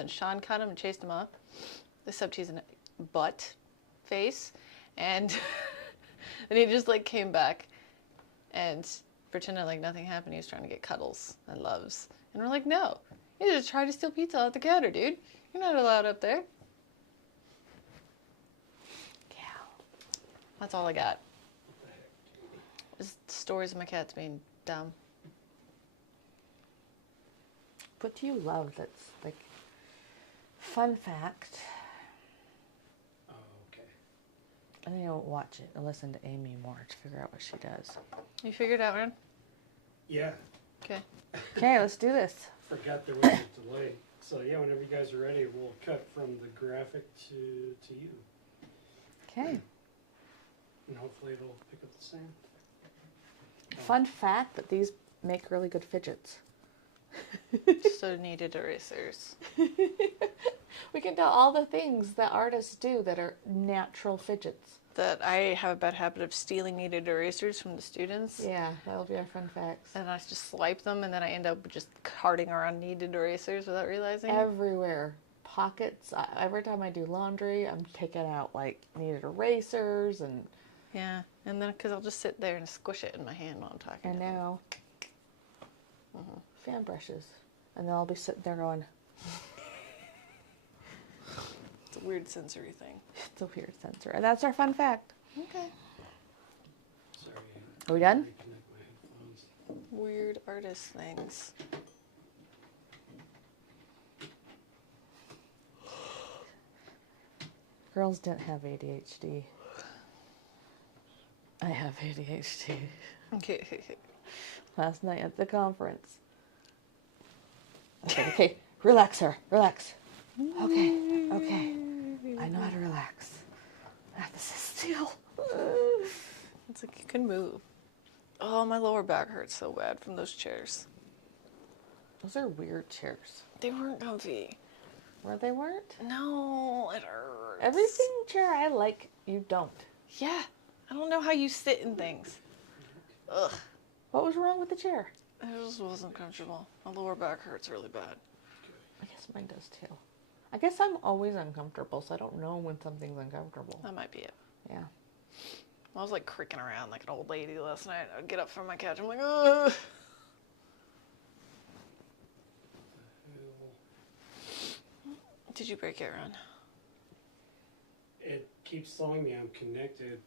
something. Sean caught him and chased him off. Except he's a butt face. And then he just like came back and pretended like nothing happened. He was trying to get cuddles and loves. And we're like, no, you just tried to steal pizza out the counter, dude. You're not allowed up there. Yeah. That's all I got. Just stories of my cats being dumb. What do you love that's like fun fact? Oh, okay. And then you'll watch it and listen to Amy more to figure out what she does. You figured out, man? Yeah. Okay. Okay, let's do this. Forgot there was a delay. So yeah, whenever you guys are ready, we'll cut from the graphic to you. Okay. And hopefully it'll pick up the same. Fun fact that these make really good fidgets. So needed erasers. We can tell all the things that artists do that are natural fidgets. That I have a bad habit of stealing needed erasers from the students. Yeah, that'll be our fun facts. And I just swipe them, and then I end up just carting around needed erasers without realizing. Everywhere. Pockets. Every time I do laundry, I'm taking out like needed erasers and... Yeah, and then because I'll just sit there and squish it in my hand while I'm talking. And now, fan brushes. And then I'll be sitting there going... It's a weird sensory thing. It's a weird sensor. And that's our fun fact. Okay. Sorry. Are we done? Reconnect my headphones. Weird artist things. Girls don't have ADHD. I have ADHD. Okay. Last night at the conference. Okay. Relax her. Relax. Okay. I know how to relax. I have to sit still. It's like you can move. Oh, my lower back hurts so bad from those chairs. Those are weird chairs. They weren't comfy. Where they weren't? No, it hurts. Everything chair I like, you don't. Yeah. I don't know how you sit in things. Ugh. What was wrong with the chair? It just wasn't comfortable. My lower back hurts really bad. I guess mine does too. I guess I'm always uncomfortable, so I don't know when something's uncomfortable. That might be it. Yeah. I was like creaking around like an old lady last night. I'd get up from my couch. I'm like, ugh. Did you break it, Ron? It keeps telling me I'm connected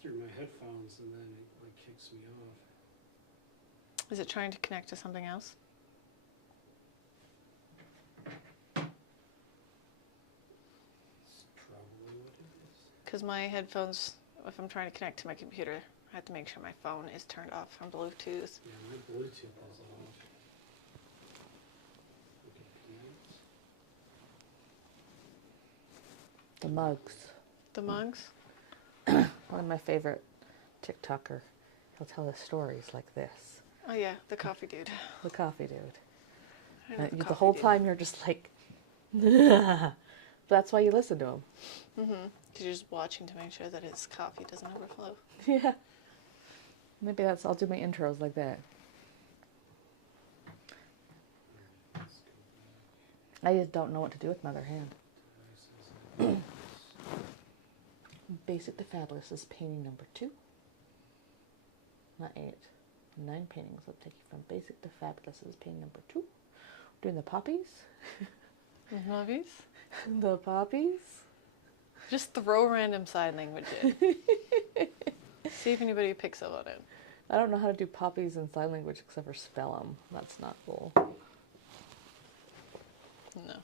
through my headphones, and then it like kicks me off. Is it trying to connect to something else? It's probably what it is. Because my headphones, if I'm trying to connect to my computer, I have to make sure my phone is turned off from Bluetooth. Yeah, my Bluetooth is off. Okay, connect. The mugs. The mugs? One of my favorite TikToker. He'll tell us stories like this. Oh yeah, the coffee dude. The coffee dude. I know The coffee whole dude. time you're just like... That's why you listen to him. Mm-hmm. Because you're just watching to make sure that his coffee doesn't overflow. Yeah. Maybe I'll do my intros like that. I just don't know what to do with my other hand. Basic to Fabulous is painting number 2. Not 8. 9 paintings. I'll take you from Basic to Fabulous is painting number 2. We're doing the poppies. The movies? The poppies. Just throw random sign language in. See if anybody picks up on it. I don't know how to do poppies in sign language except for spell them. That's not cool. No.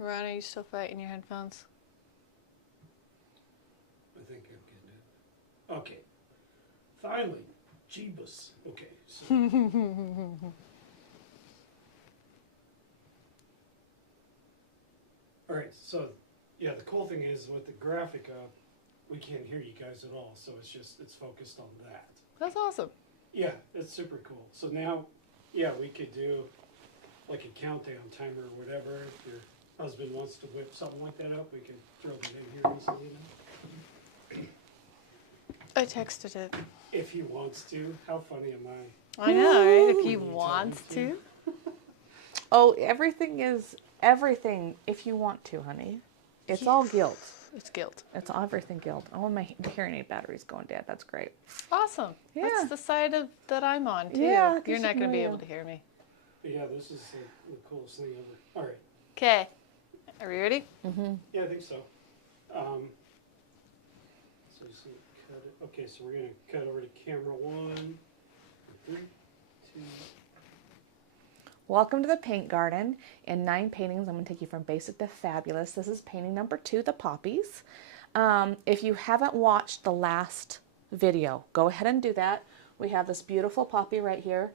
Ron, are you still fighting your headphones? I think I'm getting it. Okay. Finally. Jeebus. Okay. So. Alright, so yeah, the cool thing is with the graphic up, we can't hear you guys at all, so it's focused on that. That's awesome. Yeah, it's super cool. So now, yeah, we could do like a countdown timer or whatever. If your husband wants to whip something like that up, we can throw that in here easily. I texted it. If he wants to. How funny am I? I know, right? If he You tell wants him to. Oh, everything is everything if you want to, honey. It's all guilt. It's guilt. It's everything guilt. Oh, my hearing aid battery's going dead. That's great. Awesome. Yeah. That's the side of that I'm on too. Yeah, 'cause You're not you going to be know, able to hear me. But yeah, this is like the coolest thing ever. All right. Okay. Are we ready? Mm-hmm. Yeah, I think so. So just gonna cut it. Okay, so we're gonna cut over to camera 1. 3, 2. Welcome to the paint garden. In 9 paintings, I'm going to take you from basic to fabulous. This is painting number 2, the poppies. If you haven't watched the last video, go ahead and do that. We have this beautiful poppy right here.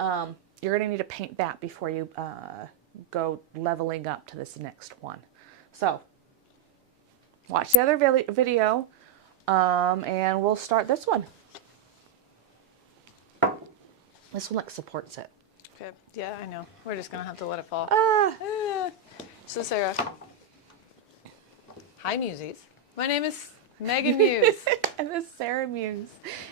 You're going to need to paint that before you go leveling up to this next one. So, watch the other video, and we'll start this one. This one like supports it. Okay. Yeah, I know. We're just going to have to let it fall. Ah. So, Sarah. Hi, Muses. My name is Megan Muse. And this is Sarah Muse.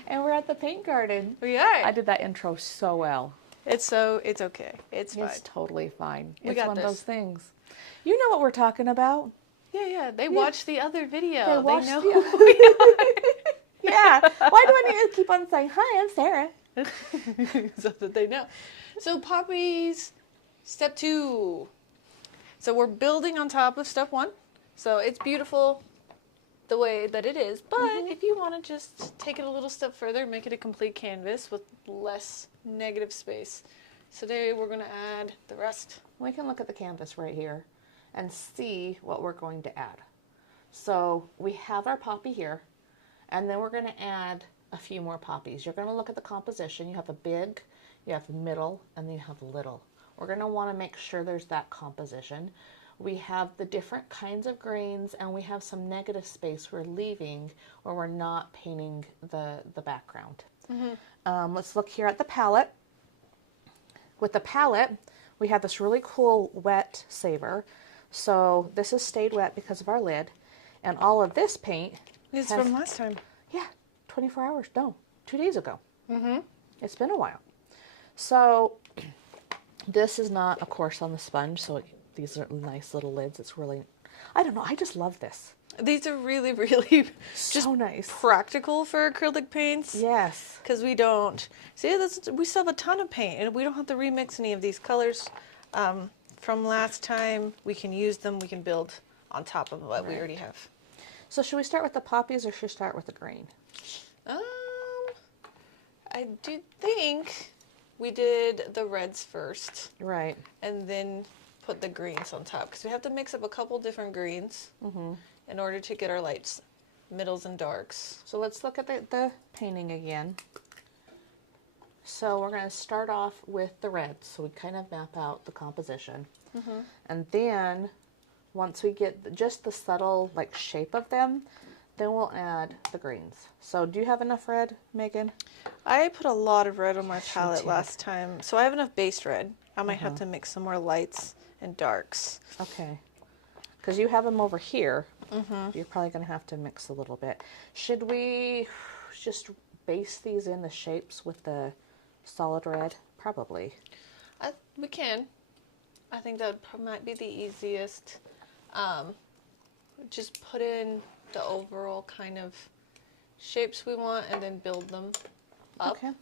And we're at the paint garden. We are. I did that intro so well. It's okay. It's fine. It's totally fine. We It's got one this. of those things. You know what we're talking about. Yeah. They watched the other video. They watched know the- who we Yeah. Why do I need to keep on saying, hi, I'm Sarah? are. So that they know. So, poppies, step 2. So, we're building on top of step 1. So, it's beautiful the way that it is. But if you want to just take it a little step further, make it a complete canvas with less negative space. So, today we're going to add the rest. We can look at the canvas right here and see what we're going to add. So we have our poppy here, and then we're going to add a few more poppies. You're going to look at the composition. You have a big, you have middle, and then you have little. We're going to want to make sure there's that composition. We have the different kinds of greens, and we have some negative space we're leaving where we're not painting the background. Let's look here at the palette. With the palette, we have this really cool wet saver. So this has stayed wet because of our lid. And all of this paint It's has- from last time. yeah, 24 hours, no, 2 days ago. It's been a while. So this is not, of course, on the sponge. So these are nice little lids. It's really, I don't know, I just love this. These are really, really just So nice. practical for acrylic paints. Yes. Because we don't, see, we still have a ton of paint, and we don't have to remix any of these colors from last time. We can use them, we can build on top of what we already have. So should we start with the poppies or should we start with the green? I do think we did the reds first, Right. and then put the greens on top, because we have to mix up a couple different greens in order to get our lights, middles, and darks. So let's look at the painting again. So we're going to start off with the reds. So we kind of map out the composition. And then once we get just the subtle like shape of them, then we'll add the greens. So do you have enough red, Megan? I put a lot of red on my palette did. last time, so I have enough base red. I might have to mix some more lights and darks. Okay. Because you have them over here. You're probably going to have to mix a little bit. Should we just base these in the shapes with the solid red? Probably. We can. I think that might be the easiest. Just put in the overall kind of shapes we want and then build them up. Okay.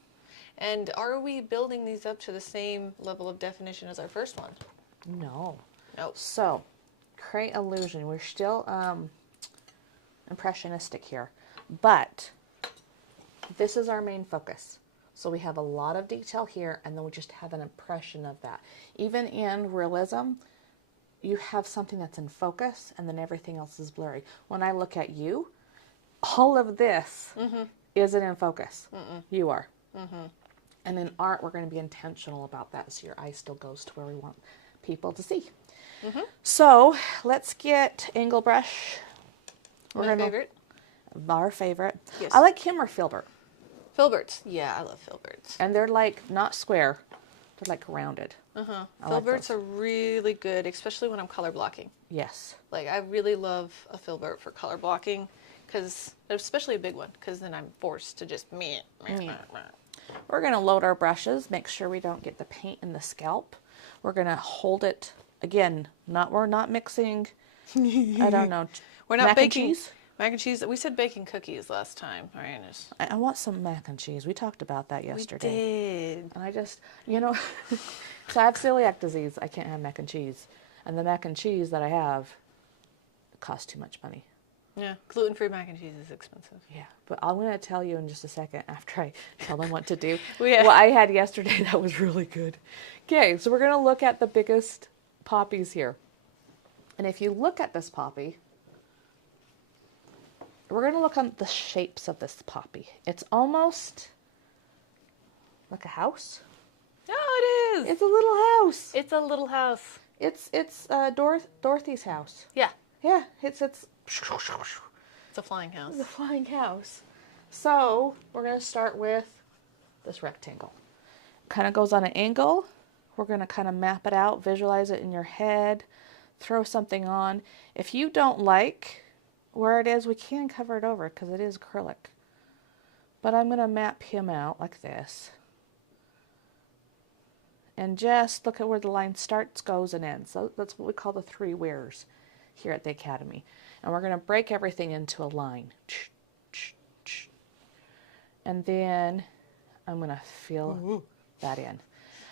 And are we building these up to the same level of definition as our first one? No. Nope. So, create illusion. We're still impressionistic here, but this is our main focus. So we have a lot of detail here, and then we just have an impression of that. Even in realism, you have something that's in focus, and then everything else is blurry. When I look at you, all of this isn't in focus. You are. And in art, we're going to be intentional about that, so your eye still goes to where we want people to see. So let's get angle brush. My favorite? Our favorite. Yes. I like him or Filbert. Filberts. Yeah, I love Filberts. And they're like not square. They're like rounded. I like Filberts those. are really good, especially when I'm color blocking. Yes. Like, I really love a filbert for color blocking because especially a big one, because then I'm forced to just meh. We're going to load our brushes, make sure we don't get the paint in the scalp. We're going to hold it, again, we're not mixing, I don't know, We're not mac and baking cheese? mac and cheese. We said baking cookies last time, right? I want some mac and cheese. We talked about that yesterday. We did. And I just, so I have celiac disease. I can't have mac and cheese. And the mac and cheese that I have costs too much money. Yeah, gluten-free mac and cheese is expensive. Yeah, but I'm going to tell you in just a second after I tell them what to do. Yeah. What I had yesterday that was really good. Okay, so we're going to look at the biggest poppies here. And if you look at this poppy, we're going to look on the shapes of this poppy. It's almost like a house. Oh, it is. It's a little house. It's a little house. It's Dorothy's house. Yeah, Yeah, it's it's a flying house. a flying house. So we're going to start with this rectangle. Kind of goes on an angle. We're going to kind of map it out, visualize it in your head, throw something on. If you don't like where it is, we can cover it over because it is acrylic. But I'm going to map him out like this. And just look at where the line starts, goes, and ends. So that's what we call the three wears here at the Academy. And we're going to break everything into a line. And then I'm going to fill that in.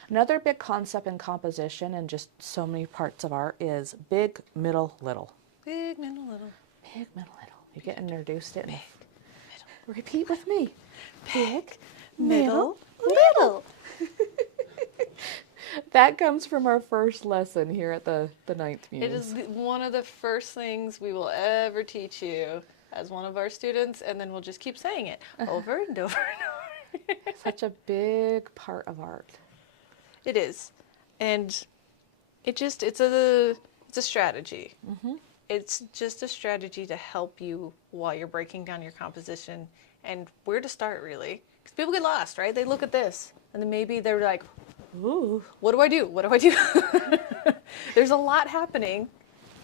Another big concept in composition and just so many parts of art is big, middle, little. Big, middle, little. Big, middle, little. You get introduced it. Big, middle. Repeat with me. Big, middle, little. That comes from our first lesson here at the 9th Muse. It is one of the first things we will ever teach you as one of our students, and then we'll just keep saying it over and over and over. Such a big part of art. It is, and it's a strategy. Mm-hmm. It's just a strategy to help you while you're breaking down your composition and where to start, really. Because people get lost, right? They look at this, and then maybe they're like, Ooh. what do I do? What do I do? There's a lot happening,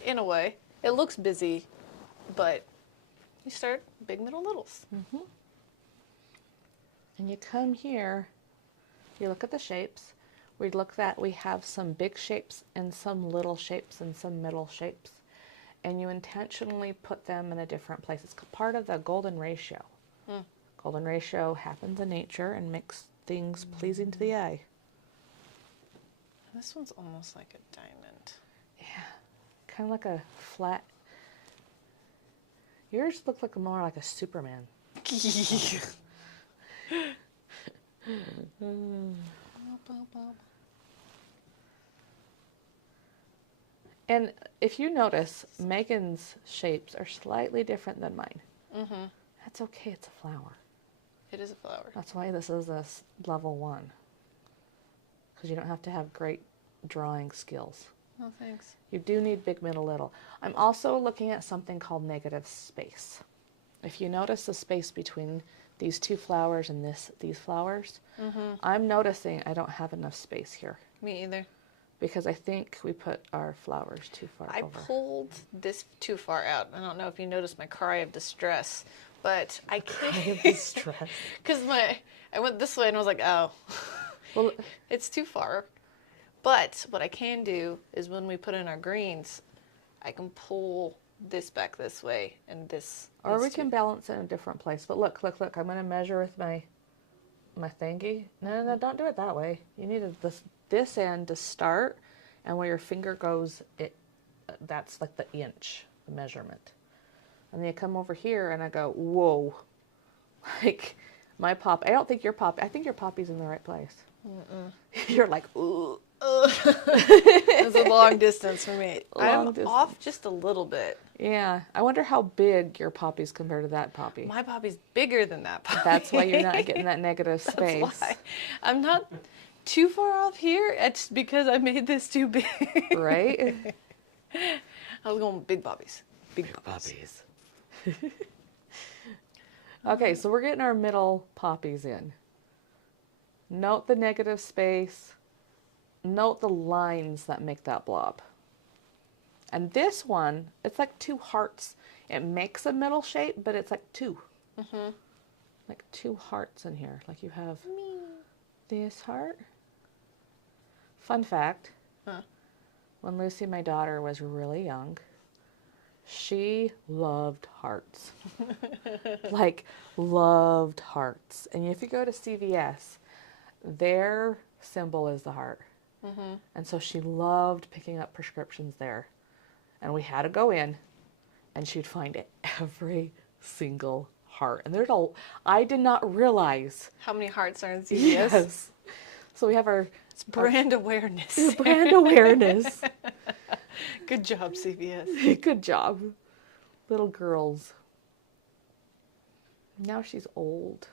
in a way. It looks busy, but you start big, middle, littles. Mm-hmm. And you come here, you look at the shapes. We have some big shapes and some little shapes and some middle shapes. And you intentionally put them in a different place. It's part of the golden ratio. Mm. Golden ratio happens in nature and makes things pleasing to the eye. This one's almost like a diamond. Yeah, kind of like a flat. Yours look like more like a Superman. And if you notice, Megan's shapes are slightly different than mine. Mm-hmm. That's okay, it's a flower. It is a flower. That's why this is a level 1. Because you don't have to have great drawing skills. Oh, thanks. You do need big, middle, little. I'm also looking at something called negative space. If you notice the space between these two flowers and these flowers, I'm noticing I don't have enough space here. Me either. Because I think we put our flowers too far over. I pulled this too far out. I don't know if you noticed my cry of distress, but I can't. Cry of distress. Because I went this way and I was like, oh, Well, it's too far. But what I can do is when we put in our greens, I can pull this back this way and this. Or we can balance it in a different place. But look. I'm going to measure with my thingy. No, don't do it that way. You need this end to start, and where your finger goes, that's like the inch measurement. And then you come over here, and I go, whoa. Like, my pop, I don't think your pop, I think your poppy's in the right place. You're like, ooh. It's a long distance for me. I'm off just a little bit. Yeah. I wonder how big your poppy's compared to that poppy. My poppy's bigger than that poppy. That's why you're not getting that negative space. That's why. I'm not too far off here. It's because I made this too big. Right? I was going with big poppies. Big poppies. Okay, so we're getting our middle poppies in. Note the negative space. Note the lines that make that blob. And this one, it's like two hearts It makes a middle shape, but it's like two. Like two hearts in here. Like you have this heart. Fun fact. When Lucy, my daughter, was really young, she loved hearts. Like, loved hearts. And if you go to CVS, their symbol is the heart. And so she loved picking up prescriptions there. And we had to go in, and she'd find every single heart. And I did not realize How many hearts are in CVS? Yes. So we have It's brand awareness. brand awareness. Good job, CVS. Good job. Little girls. Now she's old.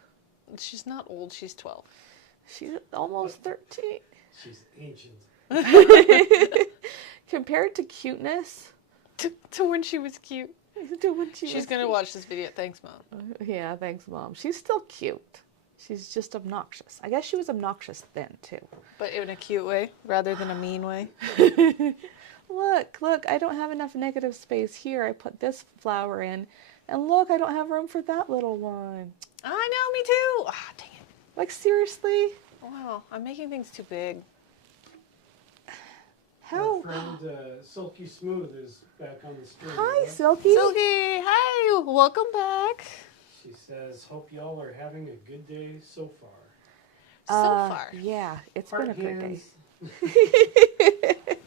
She's not old. She's 12. She's almost 13. She's ancient. Compared to cuteness. To when she was cute. To when She's going to watch this video. Thanks, Mom. Yeah, thanks, Mom. She's still cute. She's just obnoxious. I guess she was obnoxious then, too. But in a cute way rather than a mean way. Look, I don't have enough negative space here. I put this flower in. And look, I don't have room for that little one. I know, me too. Ah, dang it. Like, seriously? Wow, I'm making things too big. How? Our friend Silky Smooth is back on the stream. Hi, Silky. Silky, hi. Welcome back. She says, hope y'all are having a good day so far. So far. Yeah, it's Heart been a good day. hands.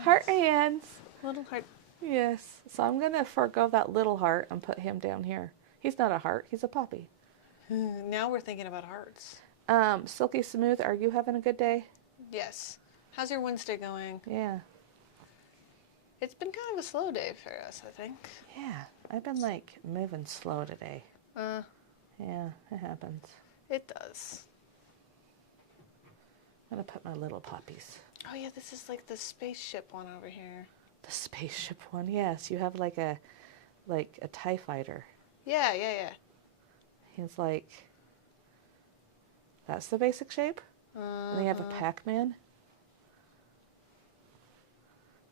Heart hands. Little heart. Yes. So I'm going to forego that little heart and put him down here. He's not a heart. He's a poppy. Now we're thinking about hearts. Silky Smooth, are you having a good day? Yes. How's your Wednesday going? Yeah. It's been kind of a slow day for us, I think. Yeah. I've been, like, moving slow today. Yeah, it happens. It does. I'm going to put my little poppies. Oh yeah, this is like the spaceship one over here. The spaceship one, yes. You have, like a TIE fighter. Yeah. He's like, that's the basic shape? And then you have a Pac-Man.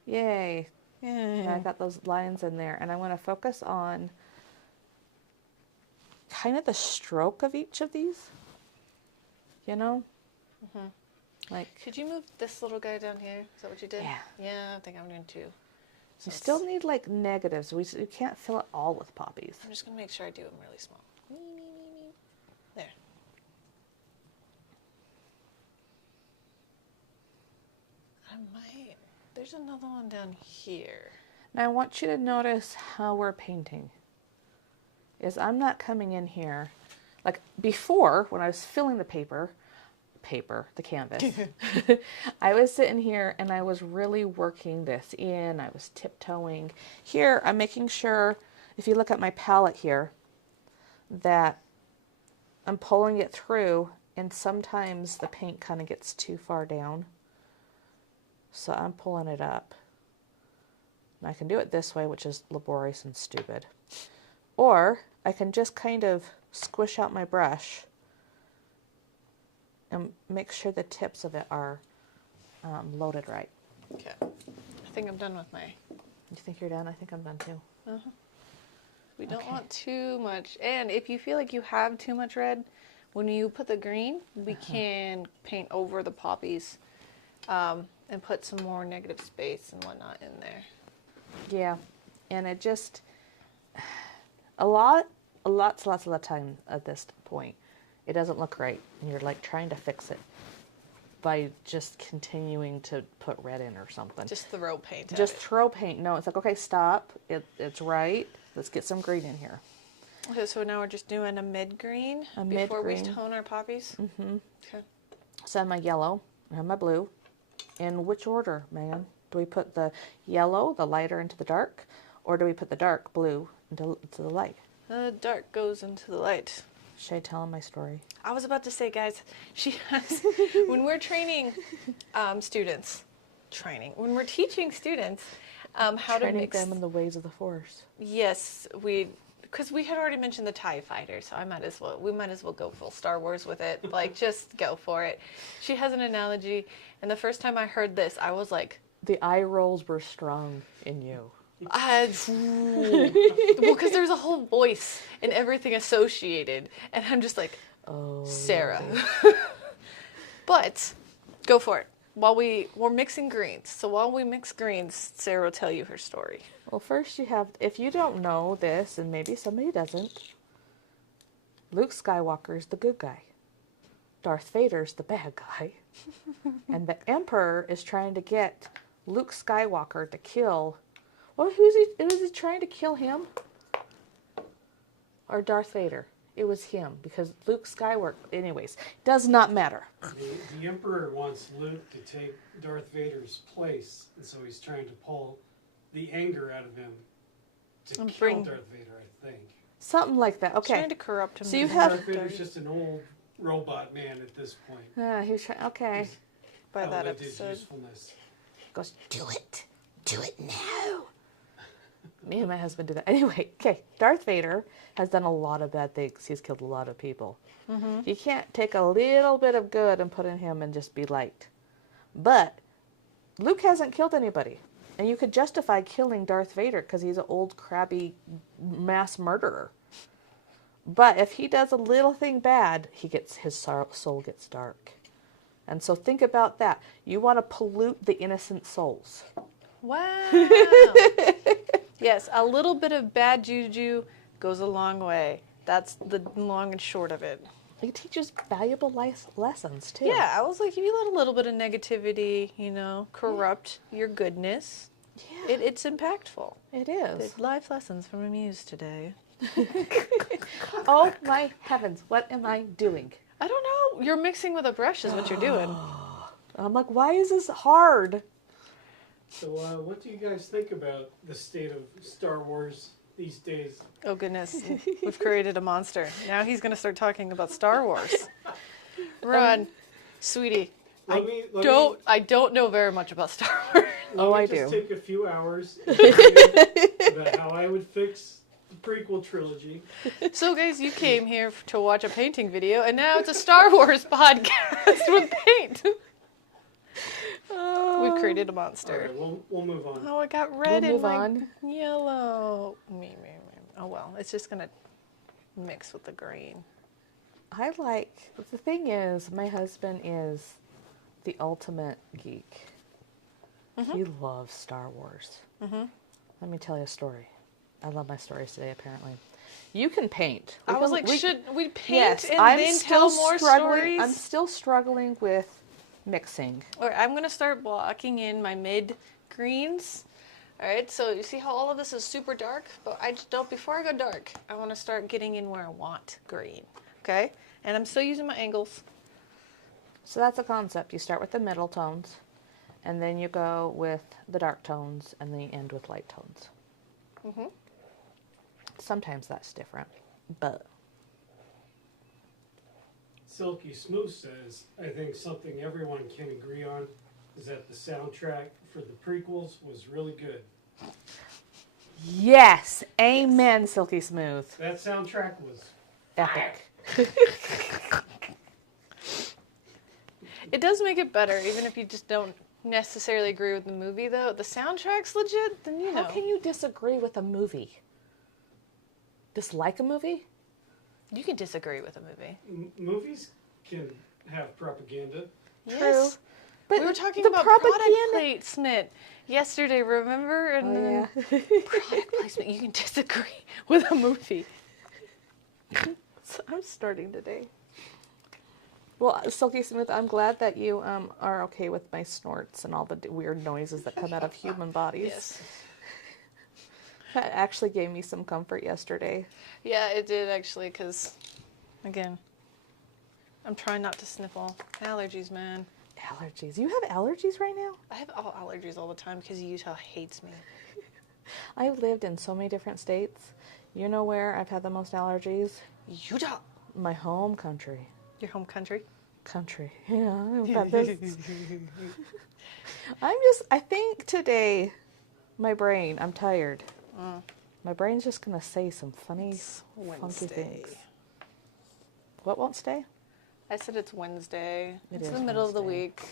Yay. Yeah, I got those lines in there. And I want to focus on kind of the stroke of each of these. You know? Like, Could you move this little guy down here? Is that what you did? Yeah. Yeah, I think I'm going to. you still need, like, negatives. You can't fill it all with poppies. I'm just going to make sure I do them really small. Me. There. I might. There's another one down here. Now, I want you to notice how we're painting. I'm not coming in here. Like, before, when I was filling the the canvas, I was sitting here and I was really working this in. I was tiptoeing. Here, I'm making sure, if you look at my palette here, that I'm pulling it through, and sometimes the paint kind of gets too far down. So I'm pulling it up. And I can do it this way, which is laborious and stupid. Or I can just kind of squish out my brush and make sure the tips of it are loaded right. Okay. I think I'm done with my... You think you're done? I think I'm done too. We don't want too much. And if you feel like you have too much red, when you put the green, we can paint over the poppies and put some more negative space and whatnot in there. Yeah. And it just... lots of the time at this point, it doesn't look right. And you're like trying to fix it by just continuing to put red in or something. Just throw paint at Just it. throw paint. No, it's like, okay, stop. It's right. Let's get some green in here. Okay, so now we're just doing a mid-green A before we mid-green. tone our poppies? Mm-hmm. Okay. So I have my yellow, I have my blue. In which order, Megan? Do we put the yellow, the lighter, into the dark? Or do we put the dark blue into the light? The dark goes into the light. Should I tell them my story? I was about to say, guys, she has, when we're training students, when we're teaching students how to Training mix. them in the ways of the Force. Yes, because we had already mentioned the TIE fighter, so we might as well go full Star Wars with it. Like, just go for it. She has an analogy, and the first time I heard this, I was like, The eye rolls were strong in you. Well, because there's a whole voice and everything associated, and I'm just like, Oh, Sarah. But go for it. We're mixing greens, so while we mix greens, Sarah will tell you her story. Well, first you have, if you don't know this, and maybe somebody doesn't, Luke Skywalker's the good guy. Darth Vader's the bad guy. And the Emperor is trying to get Luke Skywalker to kill... Well, was he trying to kill him? Or Darth Vader? It was him, because Luke Skywalker... Anyways, does not matter. The Emperor wants Luke to take Darth Vader's place, and so he's trying to pull the anger out of him to kill Darth Vader, I think. Something like that. Okay. Trying to corrupt him. So you have... Darth Vader's just an old robot man at this point. he was trying... Okay. By that outlived his episode. usefulness. Goes, do it. Do it now. Me and my husband do that. Anyway, okay. Darth Vader has done a lot of bad things. He's killed a lot of people. Mm-hmm. You can't take a little bit of good and put in him and just be light. But Luke hasn't killed anybody. And you could justify killing Darth Vader because he's an old, crabby mass murderer. But if he does a little thing bad, his soul gets dark. And so think about that. You want to pollute the innocent souls. Wow. Yes, a little bit of bad juju goes a long way. That's the long and short of it. It teaches valuable lessons, too. Yeah, I was like, if you let a little bit of negativity, corrupt your goodness, Yeah. it's impactful. It is. The life lessons from a muse today. Oh, my heavens. What am I doing? I don't know. You're mixing with a brush is what you're doing. I'm like, why is this hard? So, what do you guys think about the state of Star Wars these days? Oh, goodness. We've created a monster. Now he's going to start talking about Star Wars. Run. Sweetie. I don't know very much about Star Wars. Let me just take a few hours and tell you about how I would fix the prequel trilogy. So, guys, you came here to watch a painting video, and now it's a Star Wars podcast with paint. We've created a monster. All right, we'll move on. Oh, it got red We'll and move on. yellow. Oh, well, it's just going to mix with the green. The thing is, my husband is the ultimate geek. Mm-hmm. He loves Star Wars. Mm-hmm. Let me tell you a story. I love my stories today, apparently. You can paint. I was like, should we paint yes, and I'm then still tell more struggling. stories? I'm still struggling with mixing. All right, I'm going to start blocking in my mid greens. All right, so you see how all of this is super dark? But before I go dark, I want to start getting in where I want green. Okay? And I'm still using my angles. So that's a concept. You start with the middle tones, and then you go with the dark tones, and then you end with light tones. Mm-hmm. Sometimes that's different, but... Silky Smooth says, I think something everyone can agree on is that the soundtrack for the prequels was really good. Yes! Amen, Silky Smooth. That soundtrack was Epic. It does make it better, even if you just don't necessarily agree with the movie, though. The soundtrack's legit, then you know. How can you disagree with a movie? Dislike a movie? You can disagree with a movie. movies can have propaganda. Yes. But we were talking the about product placement yesterday, remember? And then product placement, you can disagree with a movie. So I'm starting today. Well, Silky Smooth, I'm glad that you are okay with my snorts and all the weird noises that come out of human bodies. Yes. That actually gave me some comfort yesterday. Yeah, it did actually, because, again, I'm trying not to sniffle. Allergies, man. Allergies. You have allergies right now? I have allergies all the time because Utah hates me. I've lived in so many different states. You know where I've had the most allergies? Utah. My home country. Your home country? Country. Yeah, I've had this. I think today, my brain, I'm tired. My brain's just going to say some funky things. What won't stay? I said it's Wednesday. It's is the middle of the Wednesday. week.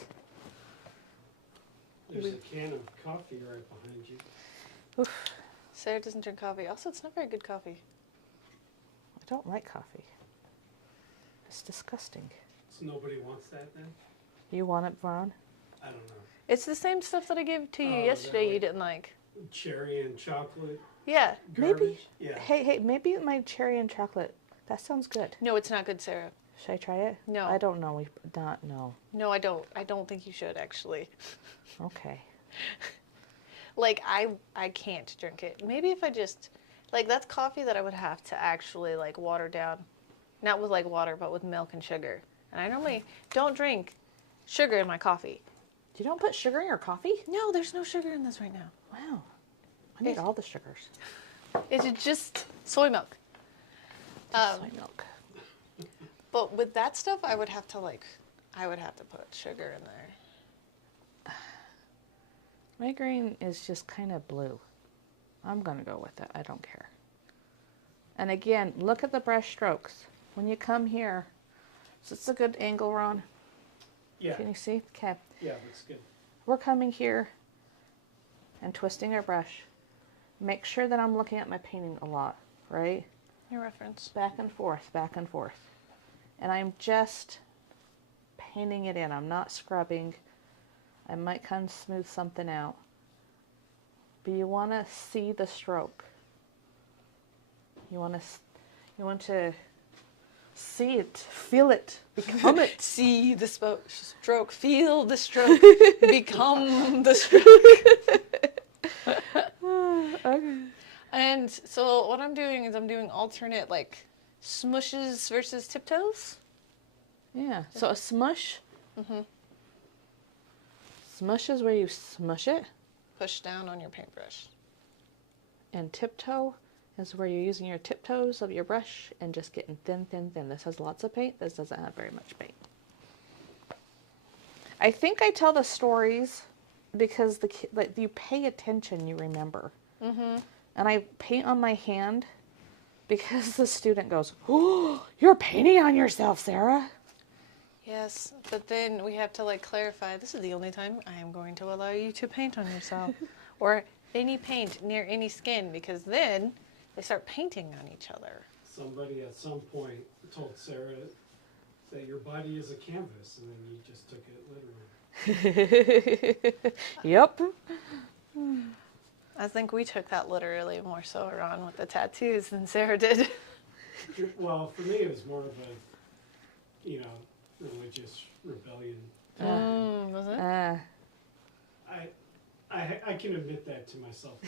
There's a can of coffee right behind you. Oof. Sarah doesn't drink coffee. Also, it's not very good coffee. I don't like coffee. It's disgusting. So nobody wants that then? You want it, Ron? I don't know. It's the same stuff that I gave to you Oh, yesterday that you didn't like. Cherry and chocolate Yeah. garbage? Maybe. Yeah. Hey, maybe my cherry and chocolate. That sounds good. No, it's not good, Sarah. Should I try it? No. I don't know. No. No, I don't. I don't think you should, actually. Okay. Like, I can't drink it. Maybe if I just... Like, that's coffee that I would have to actually, like, water down. Not with, like, water, but with milk and sugar. And I normally don't drink sugar in my coffee. You don't put sugar in your coffee? No, there's no sugar in this right now. Wow. I need all the sugars. It's just soy milk. Soy milk. But with that stuff, I would have to put sugar in there. My green is just kind of blue. I'm going to go with it. I don't care. And again, look at the brush strokes. When you come here, is this a good angle, Ron? Yeah. Can you see? Okay. Yeah, looks good. We're coming here and twisting our brush. Make sure that I'm looking at my painting a lot, right? Your reference. Back and forth, back and forth. And I'm just painting it in. I'm not scrubbing. I might kind of smooth something out. But you want to see the stroke. You want to see it, feel it, become it. See the stroke, feel the stroke, become the stroke. Okay. And so what I'm doing is I'm doing alternate, like, smushes versus tiptoes. Yeah. So a smush. Mm-hmm. Smush is where you smush it. Push down on your paintbrush. And tiptoe is where you're using your tiptoes of your brush and just getting thin, thin, thin. This has lots of paint. This doesn't have very much paint. I think I tell the stories because like you pay attention, you remember. Mm-hmm. And I paint on my hand because the student goes, "Oh, you're painting on yourself, Sarah." Yes, but then we have to, like, clarify, this is the only time I am going to allow you to paint on yourself. Or any paint near any skin, because then they start painting on each other. Somebody at some point told Sarah that your body is a canvas, and then you just took it literally. Yep. I think we took that literally more so, Ron, with the tattoos than Sarah did. Well, for me, it was more of a, religious rebellion. Was it? I can admit that to myself.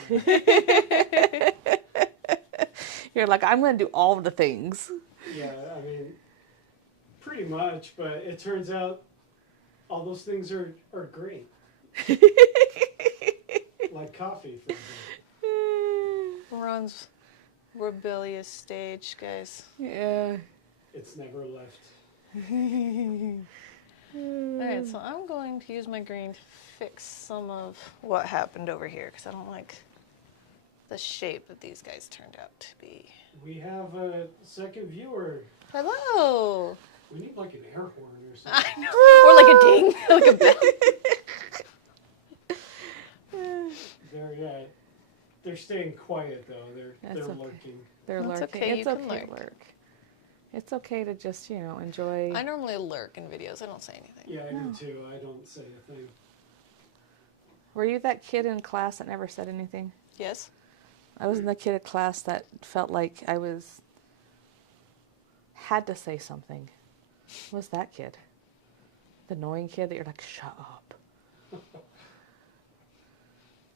You're like, I'm going to do all of the things. Yeah, I mean, pretty much, but it turns out all those things are great. Like coffee, for example. Ron's rebellious stage, guys. Yeah. It's never left. Alright, so I'm going to use my green to fix some of what happened over here, because I don't like the shape that these guys turned out to be. We have a second viewer. Hello! We need like an air horn or something. I know. Or like a ding, like a bell. They're staying quiet though. They're That's okay. lurking. They're That's lurking. okay, It's you can okay to lurk. lurk. It's okay to just, enjoy. I normally lurk in videos. I don't say anything. Yeah, I do too. I don't say a thing. Were you that kid in class that never said anything? Yes? I was in the kid in class that felt like I had to say something. Who was that kid? The annoying kid that you're like, shut up.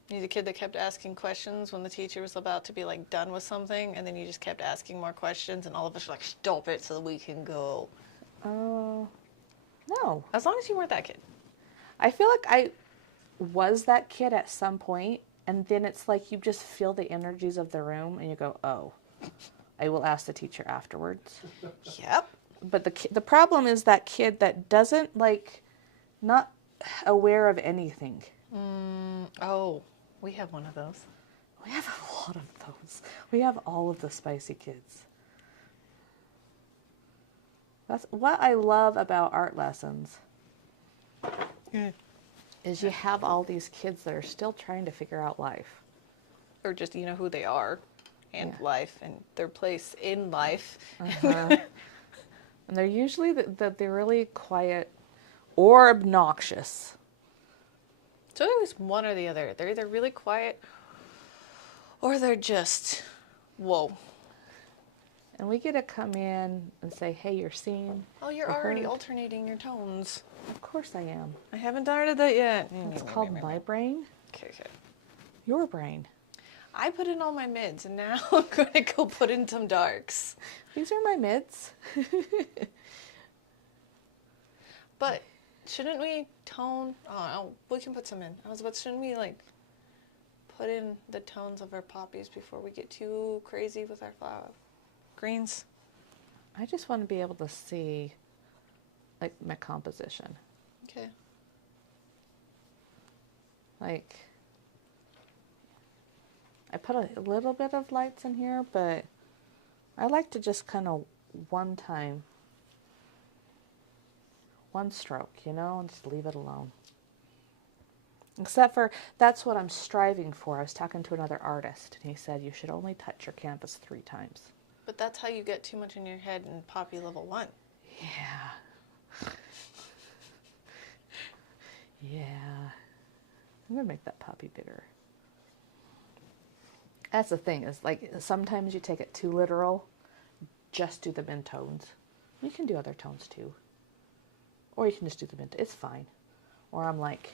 He's a kid that kept asking questions when the teacher was about to be, like, done with something, and then you just kept asking more questions, and all of us were like, stop it so that we can go. Oh, no. As long as you weren't that kid. I feel like I was that kid at some point, and then it's like you just feel the energies of the room, and you go, oh, I will ask the teacher afterwards. Yep. But the problem is that kid that doesn't, like, not aware of anything. Oh, we have one of those. We have a lot of those. We have all of the spicy kids. That's what I love about art lessons. Yeah. Is you have all these kids that are still trying to figure out life. or just you know who they are, and life and their place in life. And they're usually they're really quiet or obnoxious. So always one or the other. They're either really quiet or they're just whoa. And we get to come in and say, hey, you're seen. Oh, you're or already heard. alternating your tones. Of course I am. I haven't started that yet. It's called my brain, Okay. your brain. I put in all my mids, and now I'm going to go put in some darks. These are my mids. But shouldn't we tone? Oh, we can put some in. Shouldn't we like put in the tones of our poppies before we get too crazy with our flower greens? I just want to be able to see, like, my composition. Okay. Like, I put a little bit of lights in here, but I like to just kind of one stroke, you know, and just leave it alone. Except for, that's what I'm striving for. I was talking to another artist, and he said you should only touch your canvas 3 times. But that's how you get too much in your head in Poppy level 1. Yeah. Yeah. I'm going to make that poppy bigger. That's the thing, is like sometimes you take it too literal. Just do them in tones. You can do other tones too. Or you can just do them in, it's fine. Or I'm like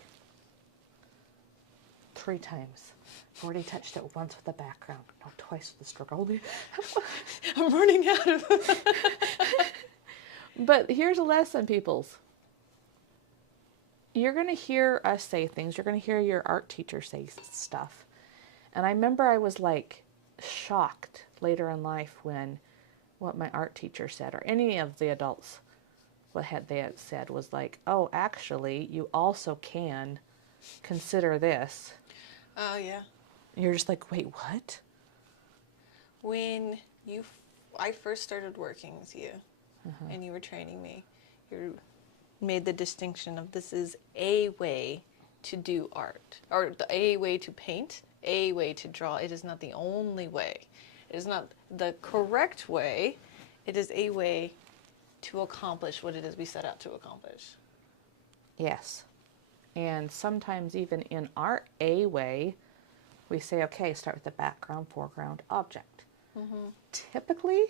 3 times. I've already touched it once with the background. No, twice with the stroke. I'm running out of But here's a lesson, peoples. You're going to hear us say things. You're going to hear your art teacher say stuff. And I remember I was like shocked later in life when what my art teacher said, or any of the adults, what they had said was like, oh, actually, you also can consider this. Oh, yeah. And you're just like, wait, what? When I first started working with you, and you were training me, you made the distinction of this is a way to do art, or a way to paint, a way to draw. It is not the only way. It is not the correct way. It is a way to accomplish what it is we set out to accomplish. Yes. And sometimes even in our A way, we say, okay, start with the background, foreground, object. Typically,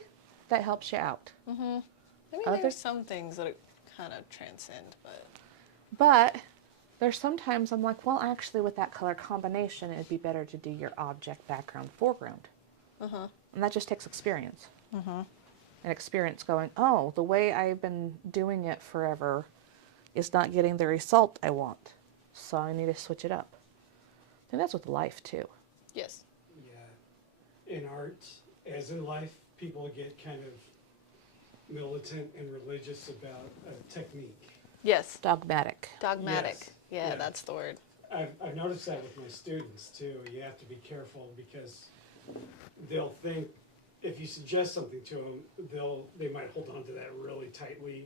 that helps you out. I mean, there's some things that kind of transcend, But there's sometimes I'm like, well, actually, with that color combination, it'd be better to do your object, background, foreground. And that just takes experience. And experience going, oh, the way I've been doing it forever is not getting the result I want. So I need to switch it up. And that's with life, too. yes. Yeah. In art, as in life, people get kind of militant and religious about a technique. Yes. Dogmatic. Dogmatic. Yes. Yeah, Yeah. that's the word. I've noticed that with my students too. You have to be careful because they'll think if you suggest something to them, they might hold on to that really tightly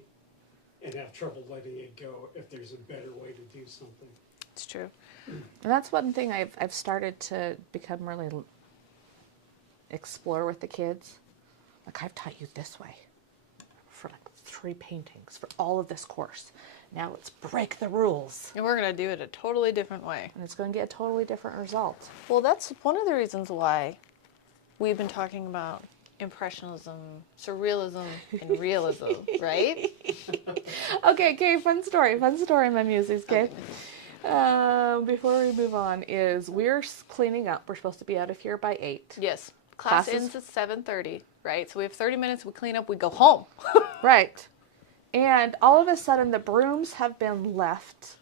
and have trouble letting it go if there's a better way to do something. It's true. And that's one thing I've started to become really explore with the kids. Like, I've taught you this way for like 3 paintings for all of this course. Now let's break the rules. And we're going to do it a totally different way. And it's going to get a totally different result. Well, that's one of the reasons why we've been talking about Impressionism, Surrealism, and Realism, right? Okay, fun story, my muses, okay? Before we move on, is we're cleaning up. We're supposed to be out of here by 8. Yes. Class Classes? ends at 7:30, right? So we have 30 minutes, we clean up, we go home. Right. And all of a sudden, the brooms have been left.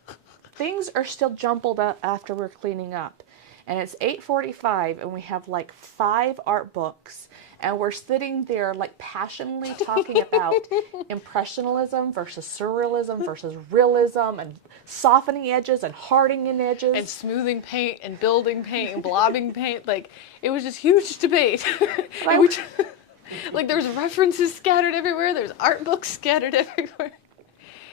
Things are still jumbled up after we're cleaning up. And it's 8:45, and we have like 5 art books. And we're sitting there like passionately talking about impressionism versus surrealism versus realism and softening edges and hardening edges. And smoothing paint and building paint and blobbing paint. Like, it was just huge debate. And we like, there's references scattered everywhere. There's art books scattered everywhere.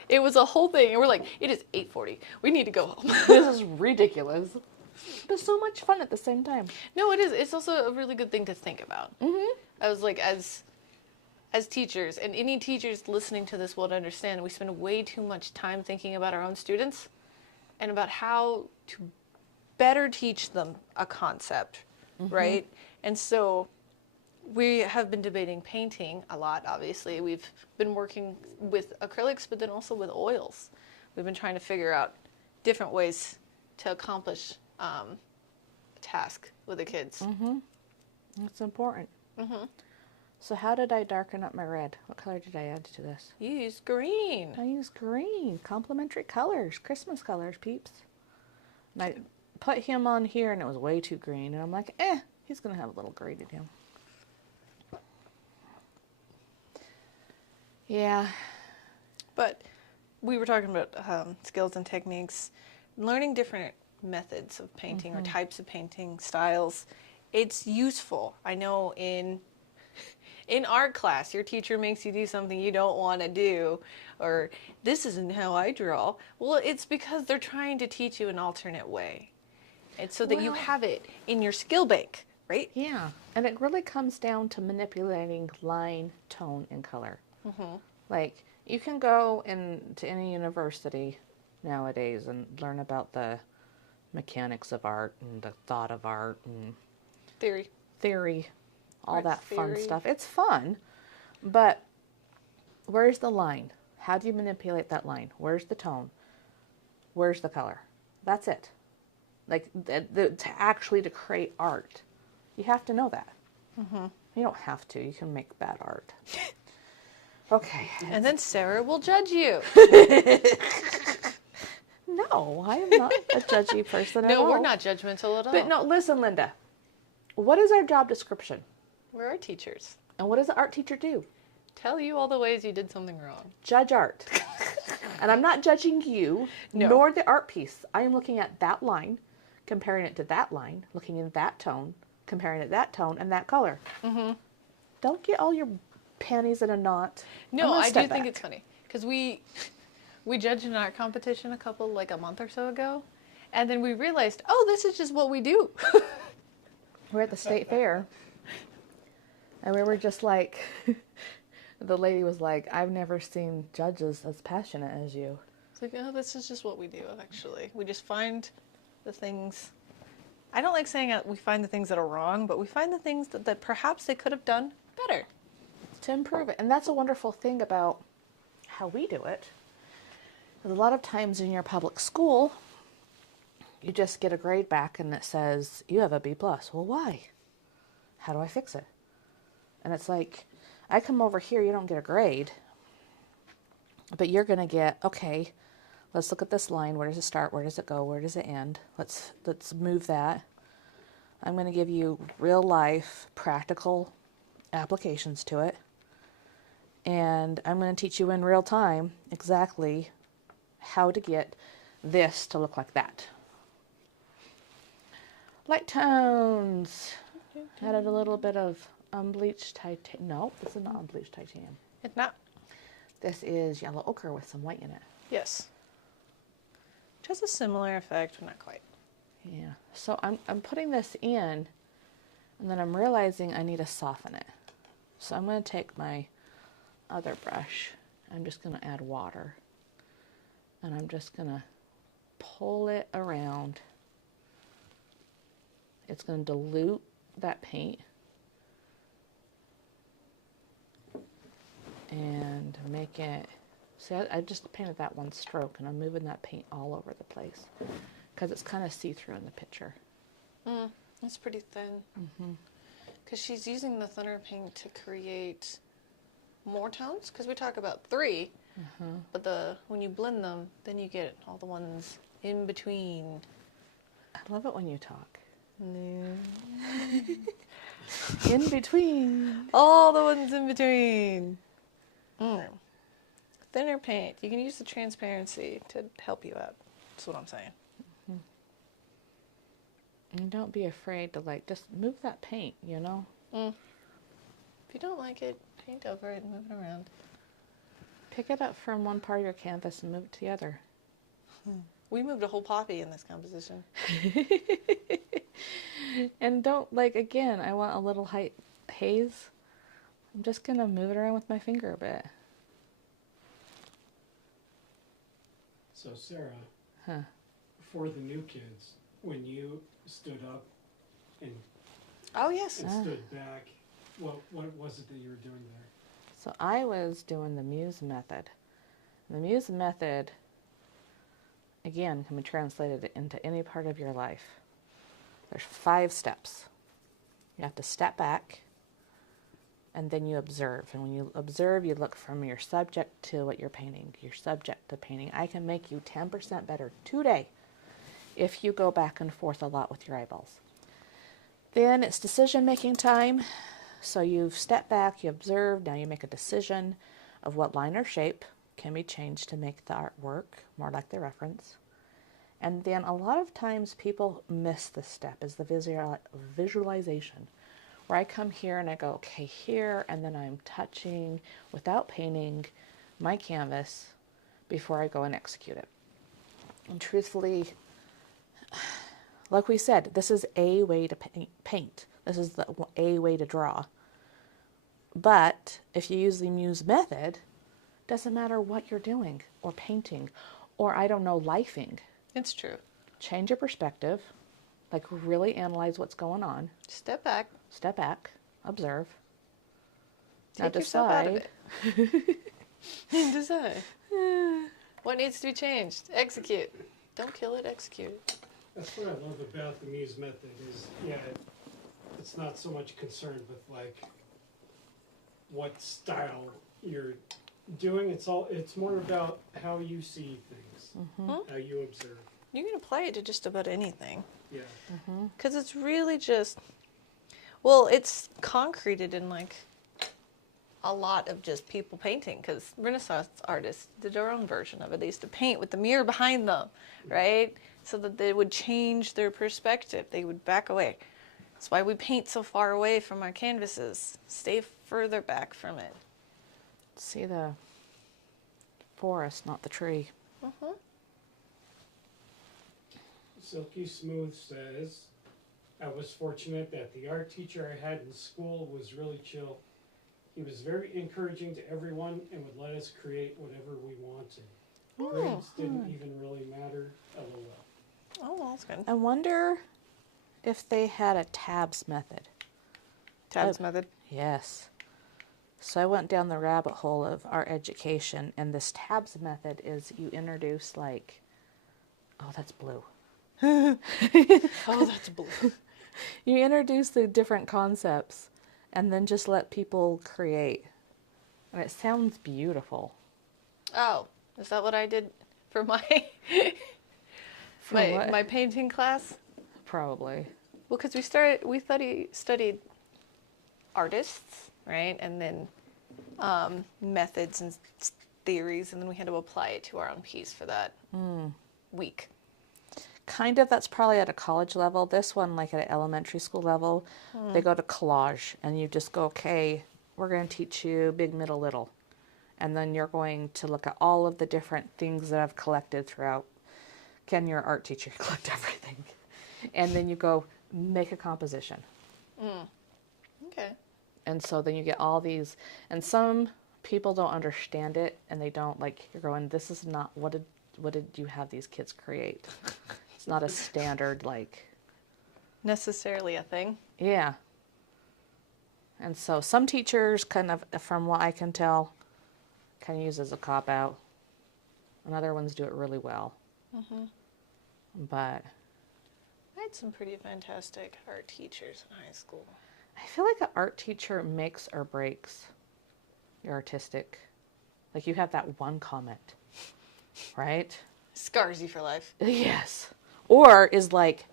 It was a whole thing. And we're like, it is 8:40. We need to go home. This is ridiculous. but so much fun at the same time. No, it is. It's also a really good thing to think about. Mm-hmm. I was like, as teachers, and any teachers listening to this will understand, we spend way too much time thinking about our own students and about how to better teach them a concept, right? And so we have been debating painting a lot, obviously. We've been working with acrylics, but then also with oils. We've been trying to figure out different ways to accomplish a task with the kids. That's important. So how did I darken up my red? What color did I add to this? You use green. I used green. Complementary colors. Christmas colors, peeps. And I put him on here and it was way too green. And I'm like, he's going to have a little green in him. Yeah. But we were talking about skills and techniques, learning different methods of painting or types of painting styles. It's useful. I know in art class, your teacher makes you do something you don't want to do, or this isn't how I draw. Well, it's because they're trying to teach you an alternate way. And so that you have it in your skill bank, right? Yeah. And it really comes down to manipulating line, tone, and color. Like, you can go into any university nowadays and learn about the mechanics of art and the thought of art and theory, all Arts that fun theory. stuff. It's fun, but where's the line? How do you manipulate that line? Where's the tone? Where's the color? That's it. Like, to actually to create art, you have to know that. You don't have to. You can make bad art. Okay. And then Sarah will judge you. No, I am not a judgy person at all. No, we're not judgmental at all. But no, listen, Linda. What is our job description? We're art teachers. And what does the art teacher do? Tell you all the ways you did something wrong. Judge art. And I'm not judging you, No. nor the art piece. I am looking at that line, comparing it to that line, looking at that tone, comparing it to that tone and that color. Mm-hmm. Don't get all your panties in a knot. No, I do step think back. it's funny. Because we judged an art competition a month or so ago. And then we realized, oh, this is just what we do. We're at the state fair. And we were just like, the lady was like, I've never seen judges as passionate as you. It's like, oh, this is just what we do, actually. We just find the things. I don't like saying we find the things that are wrong, but we find the things that perhaps they could have done better. To improve it. And that's a wonderful thing about how we do it. A lot of times in your public school, you just get a grade back and it says, you have a B+. Well, why? How do I fix it? And it's like, I come over here, you don't get a grade, but you're going to get, okay, let's look at this line. Where does it start? Where does it go? Where does it end? Let's move that. I'm going to give you real life, practical applications to it. And I'm going to teach you in real time exactly how to get this to look like that. Light tones. Added a little bit of unbleached titanium. No, this is not unbleached titanium. If not, This is yellow ochre with some white in it. yes. Which has a similar effect, but not quite. Yeah. So I'm putting this in, and then I'm realizing I need to soften it. So I'm going to take my other brush. I'm just going to add water. And I'm just going to pull it around. It's going to dilute that paint. And make it, see, I just painted that one stroke, and I'm moving that paint all over the place. Because it's kind of see-through in the picture. It's pretty thin. Because she's using the thinner paint to create more tones. Because we talk about 3, but when you blend them, then you get all the ones in between. I love it when you talk. No. In between. All the ones in between. Thinner paint. You can use the transparency to help you out. That's what I'm saying. And don't be afraid to, like, just move that paint, you know? If you don't like it, paint over it and move it around. Pick it up from one part of your canvas and move it to the other. We moved a whole poppy in this composition. And don't, like, again, I want a little haze. I'm just going to move it around with my finger a bit. So Sarah, Huh. for the new kids, when you stood up and, Oh, yes. stood back, what was it that you were doing there? So I was doing the Muse method. The Muse method, again, can be translated into any part of your life. There's 5 steps. You have to step back, and then you observe. And when you observe, you look from your subject to what you're painting, your subject to painting. I can make you 10% better today if you go back and forth a lot with your eyeballs. Then it's decision-making time. So you've stepped back, you observe, now you make a decision of what line or shape can be changed to make the art work more like the reference. And then a lot of times people miss this step, is the visualization, where I come here and I go, okay, here, and then I'm touching without painting my canvas before I go and execute it. And truthfully, like we said, this is a way to paint. This is a way to draw. But if you use the Muse method, doesn't matter what you're doing or painting or, I don't know, lifing. It's true. Change your perspective, like really analyze what's going on. Step back. Step back, observe. Take yourself out of it. Decide. What needs to be changed? Execute. Don't kill it, execute it. That's what I love about the Muse method is, yeah, it's not so much concerned with like what style you're doing. It's more about how you see things, how you observe. You can apply it to just about anything. Yeah. Because it's really just, well, it's concreted in like a lot of just people painting. Because Renaissance artists did their own version of it. They used to paint with the mirror behind them, right? So that they would change their perspective. They would back away. That's why we paint so far away from our canvases. Stay further back from it. See the forest, not the tree. Silky Smooth says, I was fortunate that the art teacher I had in school was really chill. He was very encouraging to everyone and would let us create whatever we wanted. Grades didn't even really matter, lol. Oh, well, that's good. I wonder if they had a tabs method. Tabs method. Yes. So I went down the rabbit hole of art education, and this tabs method is you introduce like, oh, that's blue. Oh, that's blue. You introduce the different concepts and then just let people create. And it sounds beautiful. Oh, is that what I did for my my painting class? Probably. Well, because we studied artists, right, and then methods and theories, and then we had to apply it to our own piece for that week. Kind of, that's probably at a college level. This one, like at an elementary school level, they go to collage, and you just go, okay, we're going to teach you big, middle, little. And then you're going to look at all of the different things that I've collected throughout. Ken, you're an art teacher, you collect everything. And then you go, make a composition. Okay. And so then you get all these, and some people don't understand it, and they don't, like, you're going, this is not, what did you have these kids create? It's not a standard, like... Necessarily a thing. Yeah. And so some teachers kind of, from what I can tell, kind of use it as a cop-out. And other ones do it really well. But... I had some pretty fantastic art teachers in high school. I feel like an art teacher makes or breaks your artistic. Like you have that one comment, right? Scars you for life. Yes. Or is like,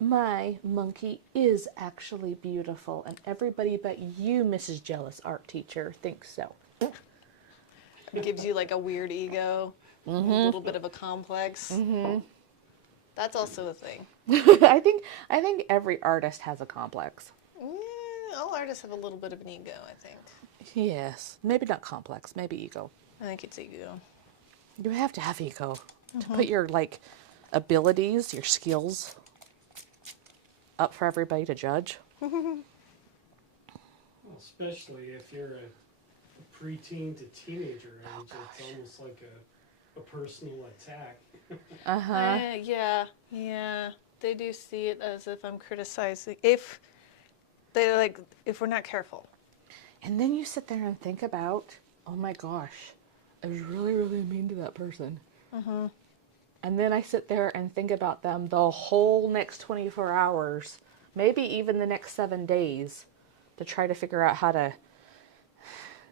my monkey is actually beautiful, and everybody but you, Mrs. Jealous Art Teacher, thinks so. It gives you like a weird ego, a little bit of a complex. That's also a thing. I think every artist has a complex. Yeah, all artists have a little bit of an ego, I think. Yes. Maybe not complex, maybe ego. I think it's ego. You have to have ego to put your like abilities, your skills up for everybody to judge. Well, especially if you're a preteen to teenager age, it's almost like a personal attack. Yeah. They do see it as if I'm criticizing. If they're like, if we're not careful. And then you sit there and think about, oh my gosh, I was really, really mean to that person. And then I sit there and think about them the whole next 24 hours, maybe even the next 7 days, to try to figure out how to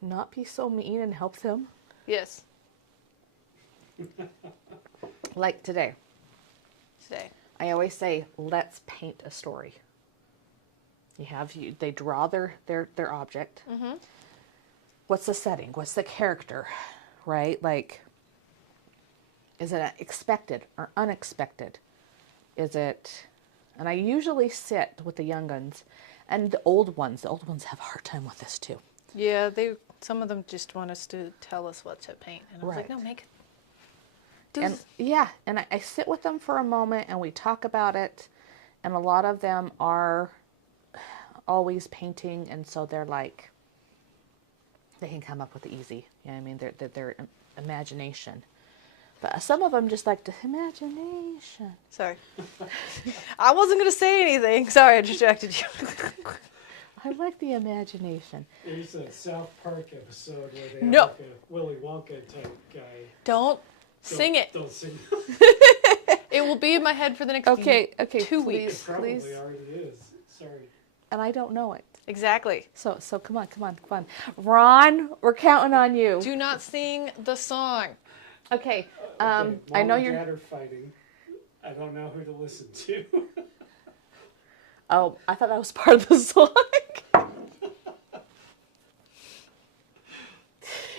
not be so mean and help them. Yes. Like today. Today. I always say, let's paint a story. They draw their object. What's the setting? What's the character? Right? Like, is it expected or unexpected? Is it, and I usually sit with the young ones and the old ones. The old ones have a hard time with this too. Yeah, some of them just want us to tell us what to paint. And I was like, no, make it. And yeah, and I sit with them for a moment and we talk about it. And a lot of them are always painting, and so they're like, they can come up with the easy. You know what I mean? Their imagination. But some of them just like the imagination. Sorry. I wasn't going to say anything. Sorry, I distracted you. I like the imagination. There's a South Park episode where they have No. like a Willy Wonka type guy. Don't sing it. Don't sing. It will be in my head for the next Okay, 2 please, weeks. It probably please. already is. Sorry. And I don't know it. Exactly. So come on. Ron, we're counting on you. Do not sing the song. Okay, Okay, I Mom know and you're... Dad are fighting. I don't know who to listen to. Oh, I thought that was part of the song.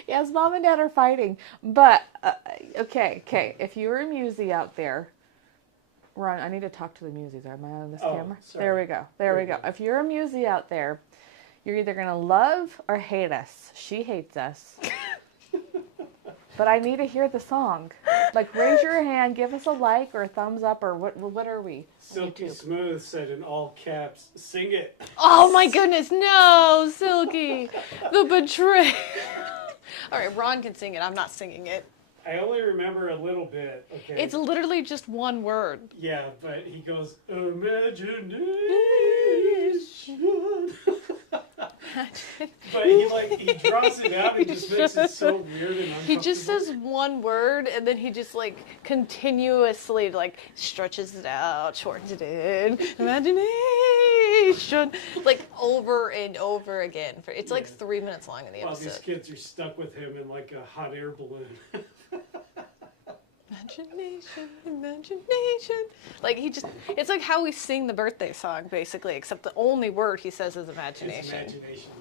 Yes, Mom and Dad are fighting. But, okay. If you're a musie out there, Ron, I need to talk to the musies. Am I on this camera? Sorry. There we go. There we go. If you're a musie out there, you're either going to love or hate us. She hates us. But I need to hear the song. Like, raise your hand, give us a like or a thumbs up, or what are we? Silky YouTube. Smooth said in all caps, "Sing it." Oh my goodness, no, Silky. The betrayal. All right, Ron can sing it. I'm not singing it. I only remember a little bit. Okay. It's literally just one word. Yeah, but he goes, imagination. But he draws it out and just makes it so weird and uncomfortable. He just says one word and then he just like continuously like stretches it out, shortens it in. Imagination. Like over and over again. It's like 3 minutes long in the While episode. these kids are stuck with him in like a hot air balloon. Imagination. Like it's like how we sing the birthday song basically, except the only word he says is His imagination. imagination,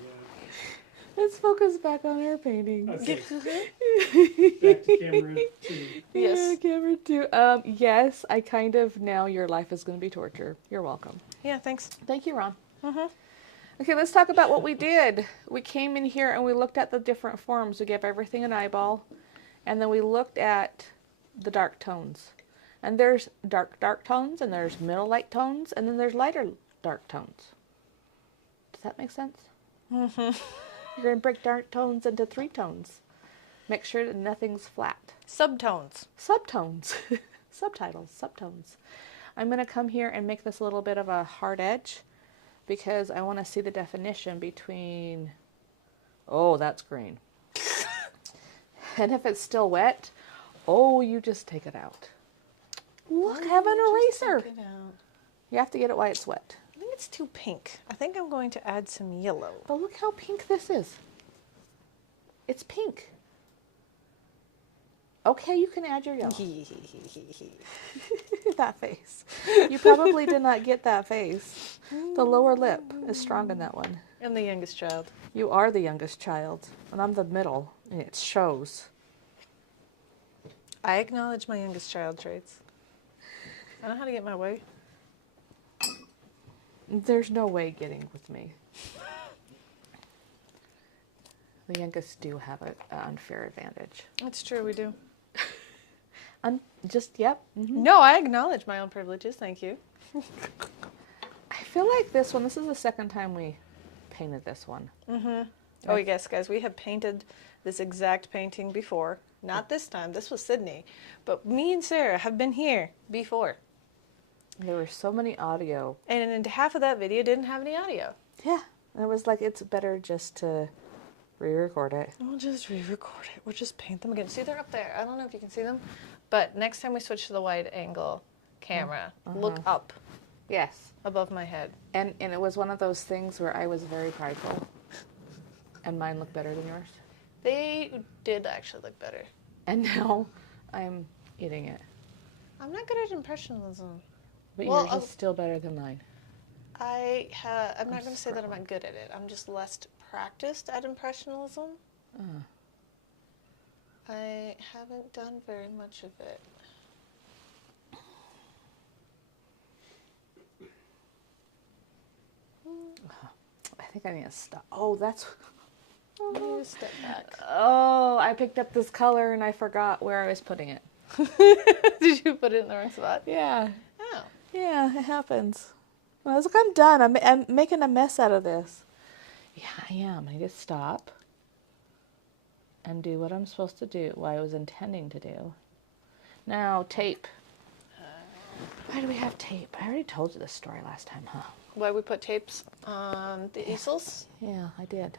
Let's focus back on our painting. Okay. Back to camera 2. Yes. Yeah, camera 2. Yes, I kind of now your life is going to be torture. You're welcome. Yeah, thanks. Thank you, Ron. Okay, let's talk about what we did. We came in here and we looked at the different forms. We gave everything an eyeball, and then we looked at the dark tones. And there's dark tones, and there's middle light tones, and then there's lighter dark tones. Does that make sense? You're going to break dark tones into 3 tones. Make sure that nothing's flat. Subtones. Subtones. Subtitles. Subtones. I'm going to come here and make this a little bit of a hard edge because I want to see the definition between... Oh, that's green. And if it's still wet, oh, you just take it out. Look, have an eraser. You have to get it while it's wet. I think it's too pink. I think I'm going to add some yellow. But look how pink this is. It's pink. Okay, you can add your yellow. That face. You probably did not get that face. The lower lip is strong in that one. I'm the youngest child. You are the youngest child, and I'm the middle, and it shows. I acknowledge my youngest child traits. I know how to get my way. There's no way getting with me. The youngest do have an unfair advantage. That's true, we do. Yep. No, I acknowledge my own privileges. Thank you. I feel like this is the second time we painted this one. Oh, yes, guys, we have painted this exact painting before. Not this time. This was Sydney. But me and Sarah have been here before. There were so many audio. And half of that video didn't have any audio. Yeah. And it was like, it's better just to re-record it. We'll just re-record it. We'll just paint them again. See, they're up there. I don't know if you can see them. But next time we switch to the wide angle camera, look up Yes. above my head. And it was one of those things where I was very prideful. And mine looked better than yours. They did actually look better. And now I'm eating it. I'm not good at impressionism. But Well, yours is still better than mine. I'm not going to say that I'm not good at it. I'm just less practiced at impressionism. I haven't done very much of it. I think I need to stop. Oh, that's... I need to step back. Oh, I picked up this color and I forgot where I was putting it. Did you put it in the wrong spot? Yeah. Oh. Yeah, it happens. I was like, I'm done. I'm making a mess out of this. Yeah, I am. I need to stop and do what I'm supposed to do, what I was intending to do. Now, tape. Why do we have tape? I already told you this story last time, huh? Why we put tapes on the easels? Yeah, I did.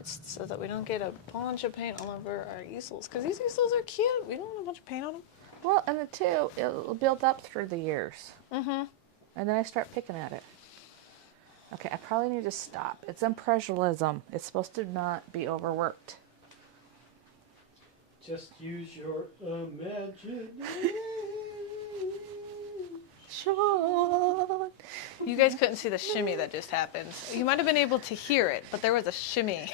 It's so that we don't get a bunch of paint all over our easels. Because these easels are cute. We don't want a bunch of paint on them. Well, and the two, it'll build up through the years. Mm-hmm. And then I start picking at it. Okay, I probably need to stop. It's impressionism. It's supposed to not be overworked. Just use your imagination. Sean. You guys couldn't see the shimmy that just happened. You might have been able to hear it, but there was a shimmy.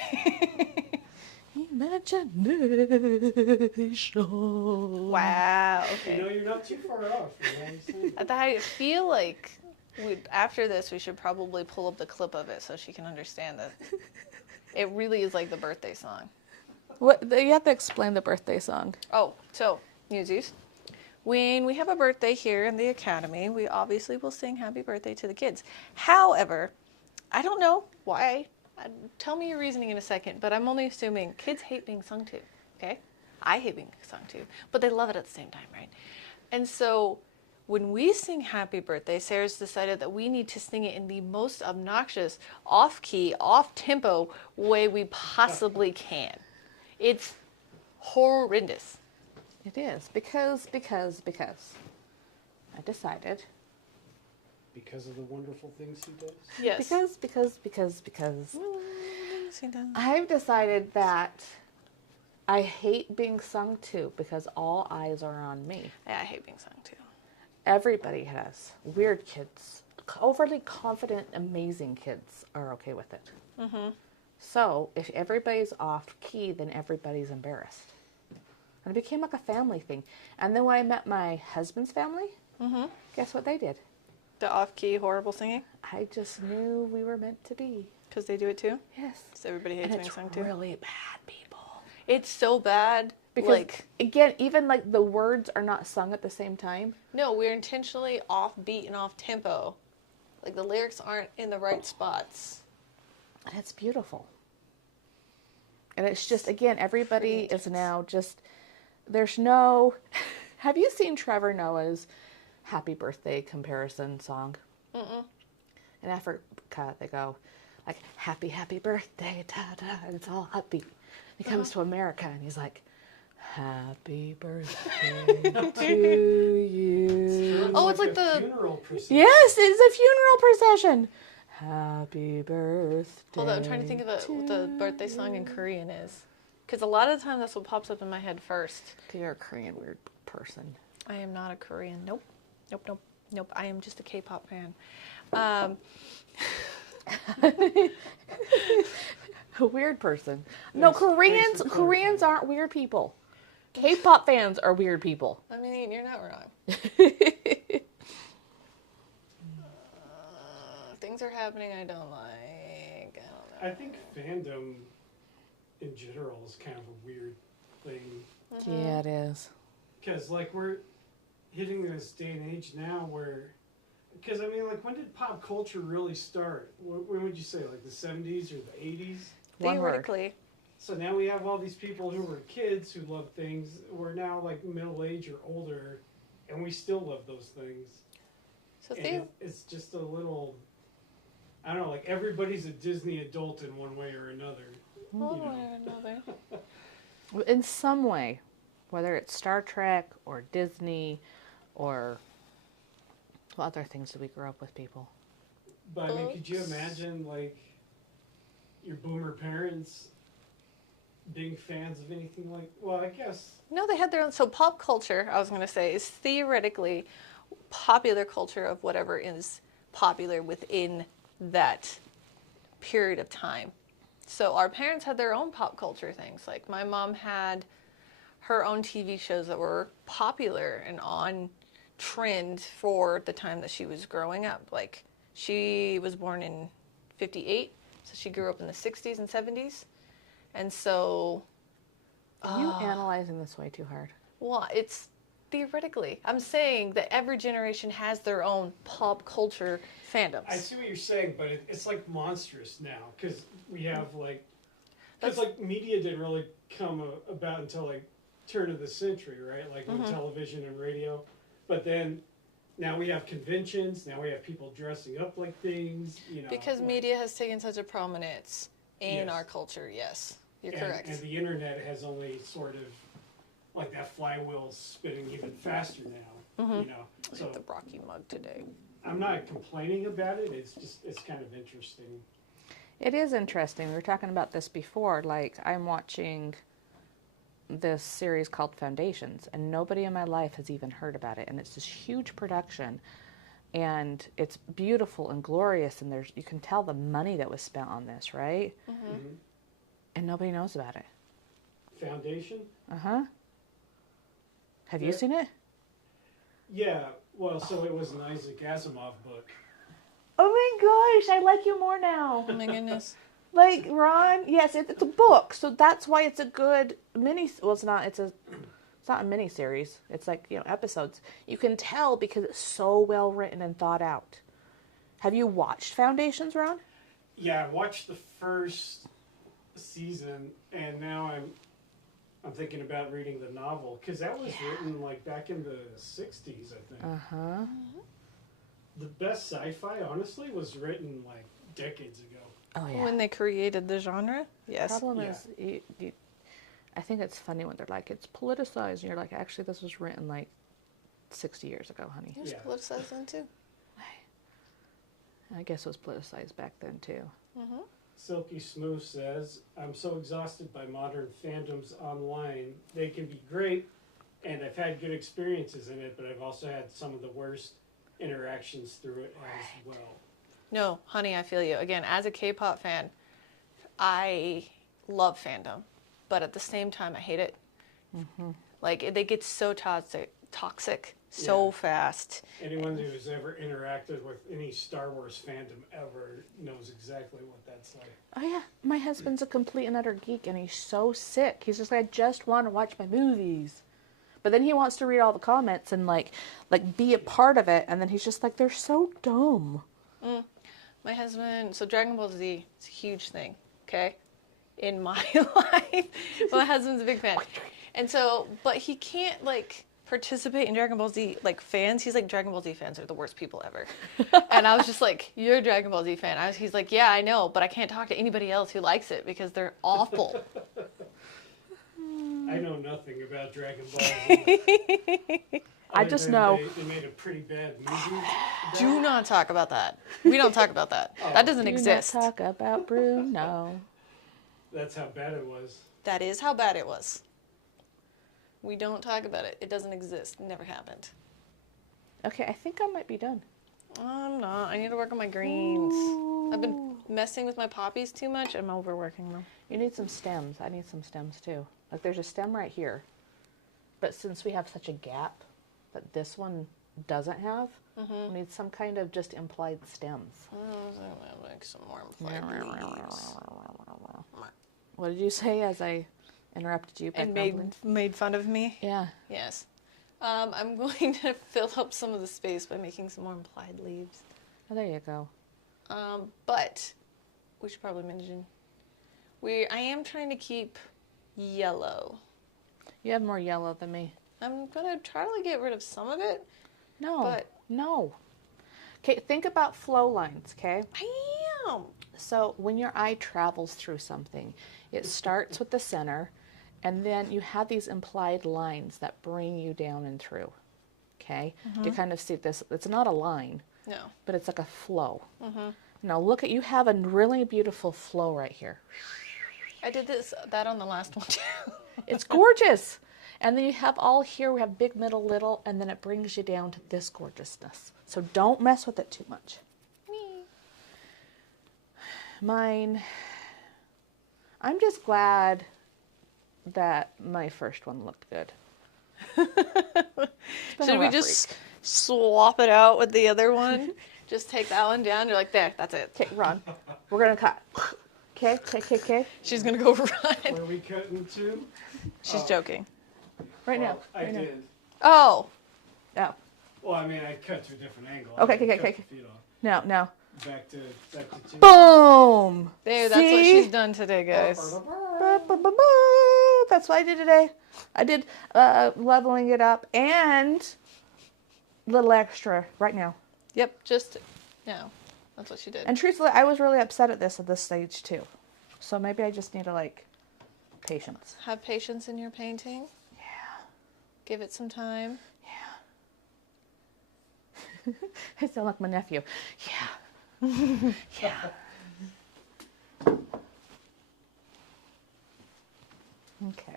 Imagination. Wow. You Okay. know, you're not too far off. You know what I'm saying? I feel like after this, we should probably pull up the clip of it so she can understand that it really is like the birthday song. What? You have to explain the birthday song. Oh, so, Newsies. When we have a birthday here in the academy, we obviously will sing happy birthday to the kids. However, I don't know why. Tell me your reasoning in a second, but I'm only assuming kids hate being sung to, okay? I hate being sung to, but they love it at the same time, right? And so when we sing happy birthday, Sarah's decided that we need to sing it in the most obnoxious, off-key, off-tempo way we possibly can. It's horrendous. It is because I decided. Because of the wonderful things he does. Yes. Because I've decided that I hate being sung to because all eyes are on me. Yeah, I hate being sung to. Everybody has. Weird kids, overly confident, amazing kids are okay with it. Mm-hmm. So if everybody's off key, then everybody's embarrassed. And it became like a family thing. And then when I met my husband's family, guess what they did? The off-key horrible singing? I just knew we were meant to be. Because they do it too? Yes. So everybody hates And being it's sung to? really bad, people. It's so bad. Because, again, even like the words are not sung at the same time. No, we're intentionally off beat and off tempo. Like the lyrics aren't in the right spots. And it's beautiful. And it's just, again, everybody is now just, there's no, have you seen Trevor Noah's Happy Birthday comparison song? Mm-mm. In Africa, they go, like, happy, happy birthday, ta-da, and it's all upbeat. He comes to America, and he's like, happy birthday to you. Oh, it's like a the- funeral procession. Yes, it's a funeral procession. Happy birthday. Hold on, I'm trying to think of what the birthday song in Korean is. Because a lot of the time that's what pops up in my head first. You're a Korean weird person. I am not a Korean. Nope. I am just a K-pop fan. A weird person. No, Thanks for Koreans aren't weird people. K-pop fans are weird people. I mean, you're not wrong. Things are happening I don't like. I don't know. I think fandom in general is kind of a weird thing. Yeah, it is. because like we're hitting this day and age now where, because I mean, like when did pop culture really start? When would you say, like the 70s or the 80s? One word. Theoretically. So now we have all these people who were kids who love things. We're now like middle age or older, and we still love those things. So And it's just a little, I don't know, like everybody's a Disney adult in one way or another. one you way know. or another. In some way, whether it's Star Trek or Disney or what other things did we grow up with, people? But I mean, could you Books. imagine like your boomer parents being fans of anything like? Well, I guess. No, they had their own. So pop culture, I was going to say, is theoretically popular culture of whatever is popular within that period of time. So our parents had their own pop culture things. Like my mom had her own TV shows that were popular and on trend for the time that she was growing up. Like she was born in 58, so she grew up in the 60s and 70s. And so Are you analyzing this way too hard? well, it's theoretically. I'm saying that every generation has their own pop culture fandoms. I see what you're saying, but it's like monstrous now because we have like, That's- because like media didn't really come about until like turn of the century, right? Like with television and radio, but then now we have conventions. Now we have people dressing up like things, you know. Because like, media has taken such a prominence in Yes. our culture, yes. You're and, correct. And the internet has only sort of like that flywheel spinning even faster now, you know. Look So at the Rocky mug today. I'm not complaining about it. It's kind of interesting. It is interesting. We were talking about this before. Like, I'm watching this series called Foundations, and nobody in my life has even heard about it. And it's this huge production, and it's beautiful and glorious, and you can tell the money that was spent on this, right? Mhm. And nobody knows about it. Foundation? Uh-huh. Have you Yeah. seen it? Yeah. Well, so it was an Isaac Asimov book. Oh my gosh, I like you more now. Oh my goodness. Like, Ron, yes, it's a book, so that's why it's a good well, it's not a mini series. It's like, episodes. You can tell because it's so well written and thought out. Have you watched Foundations, Ron? Yeah, I watched the first season, and now I'm thinking about reading the novel because that was written like back in the '60s, I think. Uh-huh. The best sci-fi, honestly, was written like decades ago. Oh, yeah. When they created the genre, yes. Problem Yeah. is, I think it's funny when they're like, it's politicized, and you're like, actually, this was written like 60 years ago, honey. It was Yeah. politicized then too. I guess it was politicized back then, too. Silky Smooth says, I'm so exhausted by modern fandoms online. They can be great, and I've had good experiences in it, but I've also had some of the worst interactions through it as well. No, honey, I feel you. Again, as a K-pop fan, I love fandom, but at the same time, I hate it. Like, they get so toxic so Yeah. fast. Anyone who's ever interacted with any Star Wars fandom ever knows exactly what that's like. Oh, yeah. My husband's a complete and utter geek, and he's so sick. He's just like, I just want to watch my movies. But then he wants to read all the comments and, like be a part of it, and then he's just like, they're so dumb. My husband, so Dragon Ball Z is a huge thing, okay, in my life. My husband's a big fan. And so, but he can't, participate in Dragon Ball Z, fans. He's like, Dragon Ball Z fans are the worst people ever. And I was just like, you're a Dragon Ball Z fan. He's like, yeah, I know, but I can't talk to anybody else who likes it because they're awful. I know nothing about Dragon Ball Z. I other just than know. They made a pretty bad movie. Do not talk about that. We don't talk about that. That doesn't Do exist. not talk about Bruno. That's how bad it was. That is how bad it was. We don't talk about it. It doesn't exist. It never happened. Okay, I think I might be done. I'm not. I need to work on my greens. I've been messing with my poppies too much. I'm overworking them. You need some stems. I need some stems too. Like, there's a stem right here. But since we have such a gap that this one doesn't have, we need some kind of just implied stems. I'm gonna make some more implied leaves. What did you say as I interrupted you by And grumbling? made fun of me. Yeah. Yes. I'm going to fill up some of the space by making some more implied leaves. Oh, there you go. But we should probably mention I am trying to keep yellow. You have more yellow than me. I'm gonna try to get rid of some of it. No, But no. Okay, think about flow lines, okay? I am. So when your eye travels through something, it starts with the center, and then you have these implied lines that bring you down and through, okay? You kind of see this, it's not a line, No. but it's like a flow. Now look at, you have a really beautiful flow right here. I did that on the last one too. It's gorgeous. And then you have all here, we have big, middle, little, and then it brings you down to this gorgeousness. So don't mess with it too much. Mine, I'm just glad that my first one looked good. Should we just swap it out with the other one? Just take that one down. You're like, there, that's it. Okay, Ron, we're going to cut. Okay, okay, okay, okay. She's going to go run. What are we cutting to? She's joking. Right Well, now. I Right now. did. Oh. Oh, Well, I mean, I cut to a different angle. Okay, I didn't okay, cut okay. the feet off. no, no. Back to two. Boom! There, that's what she's done today, guys. Ba-ba-ba-boo. That's what I did today. I did leveling it up and a little extra right now. Yep, just, no. That's what she did. And truthfully, I was really upset at this stage too. So maybe I just need to patience. Have patience in your painting. Yeah. Give it some time. Yeah. I sound like my nephew. Yeah. Yeah. Okay.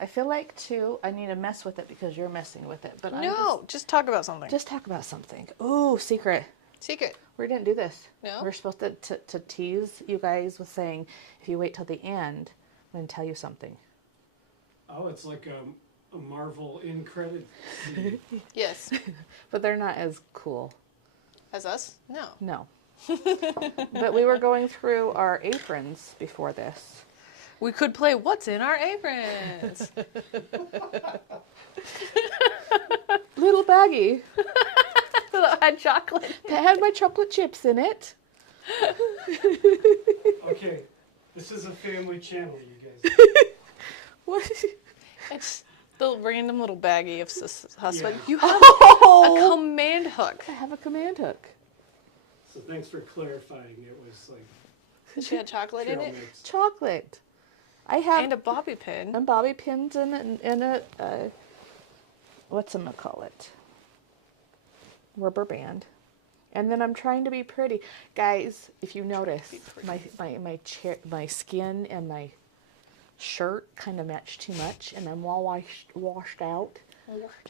I feel like too, I need to mess with it because you're messing with it. But No, just talk about something. just talk about something. Ooh, secret. Secret. We didn't do this. No? We're supposed to tease you guys with saying, if you wait till the end, I'm going to tell you something. Oh, it's like a Marvel in credit scene. Yes. But they're not as cool. As us? No. No. But we were going through our aprons before this. We could play What's in Our Aprons. Little baggie That had chocolate. that had my chocolate chips in it. Okay, this is a family channel, you guys. What? It's the random little baggie of husband. Yeah. You have a Oh! command hook. I have a command hook. So thanks for clarifying. It was like She had chocolate in trail it. mix. Chocolate. I have And a bobby pin. and bobby pins and a whatchamacallit, rubber band. And then I'm trying to be pretty. Guys, if you notice, my skin and my shirt kind of match too much, and I'm all washed out.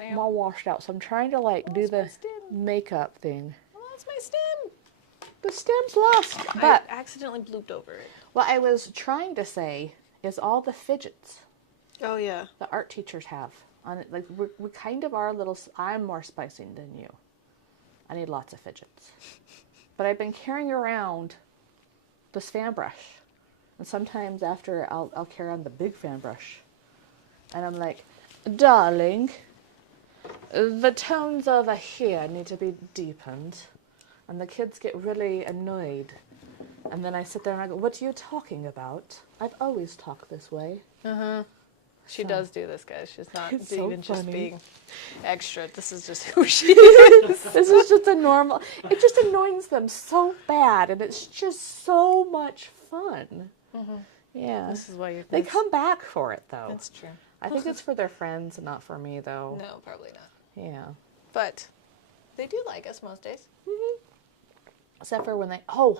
I'm all washed out. So I'm trying to do That's my the stem. makeup thing. Oh, that's my stem. The stem's lost. But I accidentally blooped over it. what I was trying to say is all the fidgets Oh, yeah. the art teachers have on it. Like we kind of are a little. I'm more spicy than you. I need lots of fidgets. But I've been carrying around this fan brush, and sometimes after I'll carry on the big fan brush, and I'm like, darling, the tones over here need to be deepened, and the kids get really annoyed. And then I sit there and I go, what are you talking about? I've always talked this way. She does do this, guys. She's not It's so even just funny. being extra. This is just who she is. This is just a normal. It just annoys them so bad, and it's just so much fun. Yeah, This is why you're. they come back for it though. That's true. I think it's for their friends and not for me though. No, probably not. Yeah, But they do like us most days. except for when they. I'm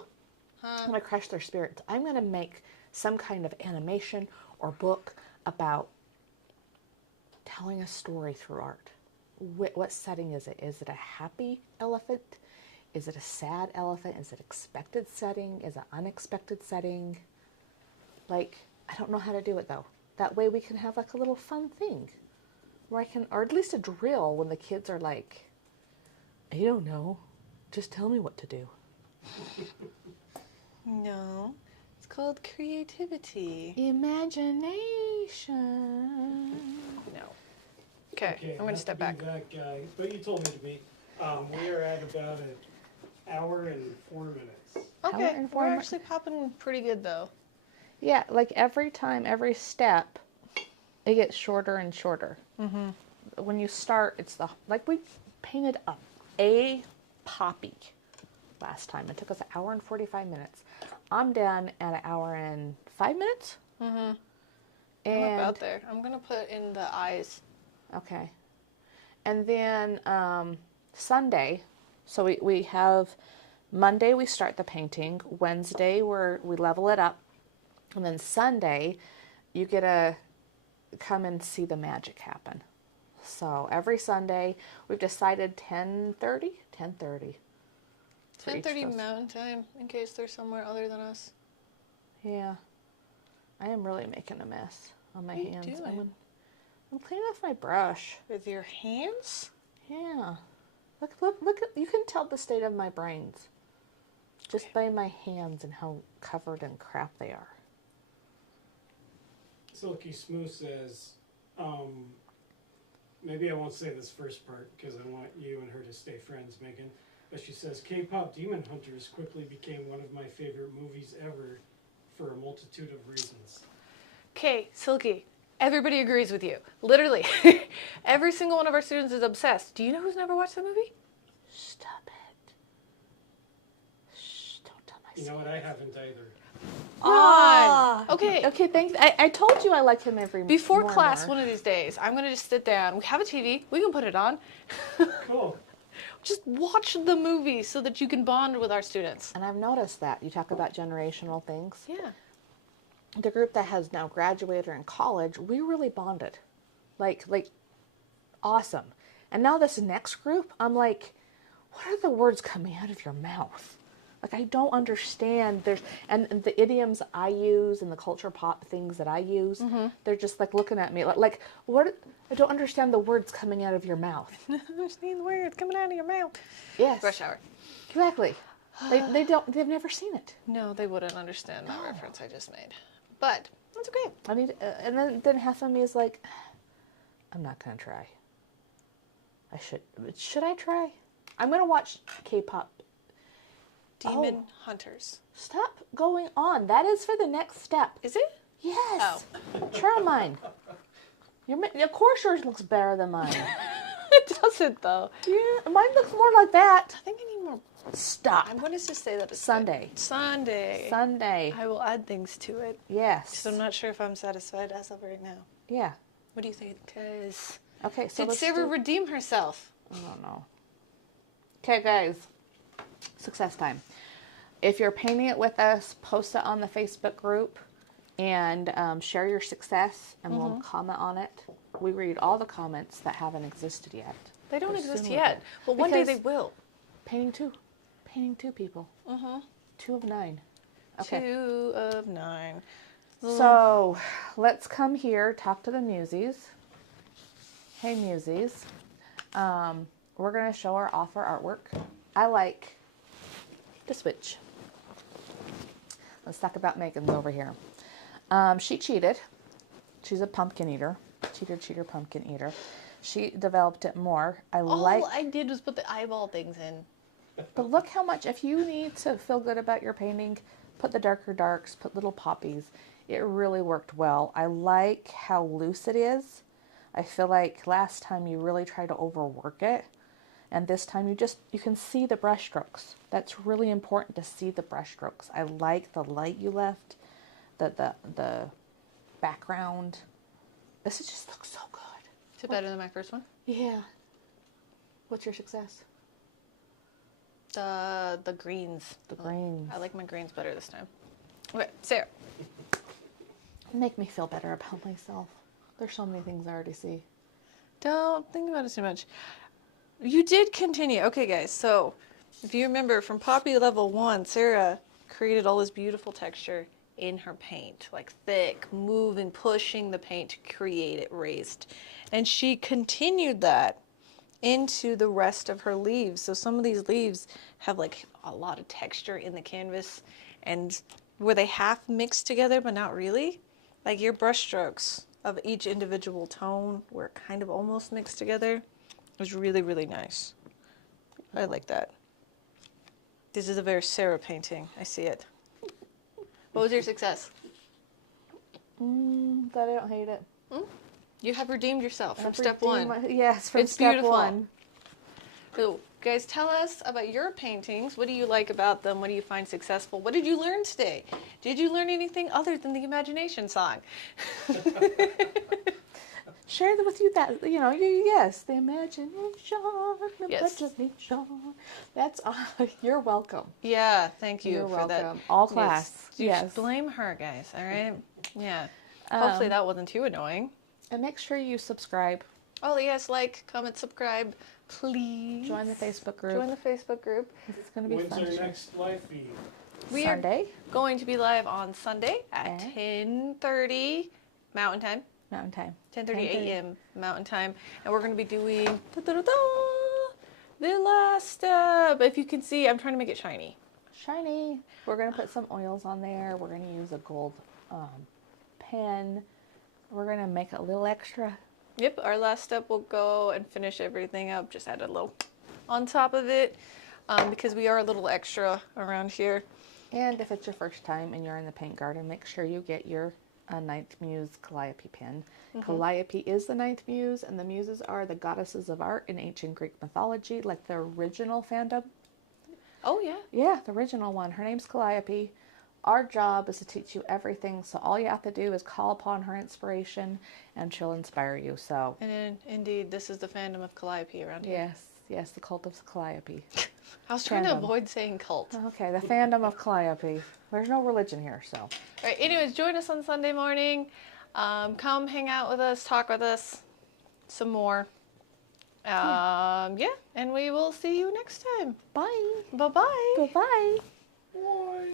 gonna crush their spirits. I'm gonna make some kind of animation or book about telling a story through art. What setting is it? Is it a happy elephant? Is it a sad elephant? Is it expected setting? Is it unexpected setting? I don't know how to do it though. That way we can have a little fun thing where or at least a drill when the kids are like, I don't know, just tell me what to do. No, it's called creativity. Imagination. No. Okay, I'm going not to step be back. that guy, but you told me to be. We are at about an hour and 4 minutes. Okay, and we're 4 mi- actually popping pretty good though. Yeah, like every time, every step, it gets shorter and shorter. Mm-hmm. When you start, it's like we painted a poppy last time. It took us an hour and 45 minutes. I'm done at an hour and 5 minutes. I'm And about there. I'm going to put in the eyes. okay. And then Sunday, so we have Monday we start the painting. Wednesday we level it up. And then Sunday you get to come and see the magic happen. So every Sunday we've decided 10:30. 10:30 Mountain Time, in case they're somewhere other than us. Yeah. I am really making a mess on my What are you hands. doing? I'm cleaning off my brush. With your hands? Yeah. Look at, you can tell the state of my brains just by my hands and how covered in crap they are. Silky Smooth says, maybe I won't say this first part because I want you and her to stay friends, Megan. But she says, K-pop Demon Hunters quickly became one of my favorite movies ever for a multitude of reasons. Okay, Silky, everybody agrees with you. Literally. Every single one of our students is obsessed. Do you know who's never watched the movie? Stop it. Shh, don't tell my You know what? I haven't either. Ron! Okay. Okay, thanks. I told you I like him every Before more class, and more. one of these days, I'm going to just sit down. We have a TV. We can put it on. Cool. Just watch the movie so that you can bond with our students. And I've noticed that. You talk about generational things. Yeah. The group that has now graduated or in college, we really bonded. Like awesome. And now this next group, I'm like, what are the words coming out of your mouth? Like, I don't understand. And the idioms I use and the culture pop things that I use, they're just like looking at me like what? I don't understand the words coming out of your mouth. I understand the words coming out of your mouth. Yes. Rush hour. Exactly. They've never seen it. No, they wouldn't understand that reference I just made. But that's okay. I need, and then half of me is like, I'm not gonna try. Should I try? I'm gonna watch K-pop. Demon Hunters. Stop going on. That is for the next step. Is it? Yes. Try mine. Of course yours looks better than mine. It doesn't, though. Yeah, mine looks more like that. I think I need more. Stop. I'm going to just say that it's Sunday. good. Sunday. Sunday. I will add things to it. Yes. So I'm not sure if I'm satisfied as of right now. Yeah. What do you think? Because Okay, so did let's Sarah redeem herself? I don't know. Okay, guys. Success time. If you're painting it with us, post it on the Facebook group and share your success, and we'll comment on it. We read all the comments that haven't existed yet. They don't But exist soon we yet. will. But one day Because they will. Painting two people. 2 of 9. Okay. 2 of 9. So let's come here, talk to the Muses. Hey Muses. We're going to show our offer artwork. I like the switch. Let's talk about Megan's over here. She cheated. She's a pumpkin eater. Cheater, pumpkin eater. She developed it more. All I did was put the eyeball things in. But look how much, if you need to feel good about your painting, put the darker darks, put little poppies. It really worked well. I like how loose it is. I feel like last time you really tried to overwork it. And this time you can see the brush strokes. That's really important to see the brush strokes. I like the light you left, the background. This just looks so good. Is it better than my first one? Yeah. What's your success? The greens. The greens. I like my greens better this time. Okay, Sarah. Make me feel better about myself. There's so many things I already see. Don't think about it too much. You did continue. Okay, guys, so if you remember from Poppy level 1, Sarah created all this beautiful texture in her paint, like thick, moving, pushing the paint to create it raised. And she continued that into the rest of her leaves. So some of these leaves have like a lot of texture in the canvas, and where they half mixed together, but not really. Like your brush strokes of each individual tone were kind of almost mixed together. It was really, really nice. I like that. This is a very Sarah painting. I see it. What was your success? That I don't hate it. You have redeemed yourself from I've step redeemed one. yes, from It's step beautiful. one. So, guys, tell us about your paintings. What do you like about them? What do you find successful? What did you learn today? Did you learn anything other than the imagination song? Share with you that, yes, the imagination, the Yes. imagination. That's, you're welcome. Yeah, thank you You're for that. welcome. All class. You Yes. should blame her, guys, all right? Yeah. Hopefully that wasn't too annoying. And make sure you subscribe. Oh, yes, like, comment, subscribe, please. Join the Facebook group. Join the Facebook group. It's going to be When's fun. our next live feed? We are Sunday, going to be live on Sunday at And? 10:30 Mountain Time. Mountain Time. 10:30 10:30. a.m. Mountain Time, and we're going to be doing the last step. If you can see, I'm trying to make it shiny. Shiny. We're going to put some oils on there. We're going to use a gold pen. We're going to make a little extra. Yep, our last step will go and finish everything up. Just add a little on top of it because we are a little extra around here. And if it's your first time and you're in the paint garden, make sure you get your 9th Muse Calliope pen. Calliope is the 9th Muse, and the Muses are the goddesses of art in ancient Greek mythology, like the original fandom. Oh, yeah. Yeah, the original one. Her name's Calliope. Our job is to teach you everything, so all you have to do is call upon her inspiration, and she'll inspire you. So, And indeed, this is the fandom of Calliope around here. yes, the cult of Calliope. I was trying to Fandom. avoid saying cult. Okay, the fandom of Calliope. There's no religion here, so. All right, anyways, join us on Sunday morning. Come hang out with us, talk with us some more. Yeah, and we will see you next time. Bye. Bye-bye. Bye-bye. Bye.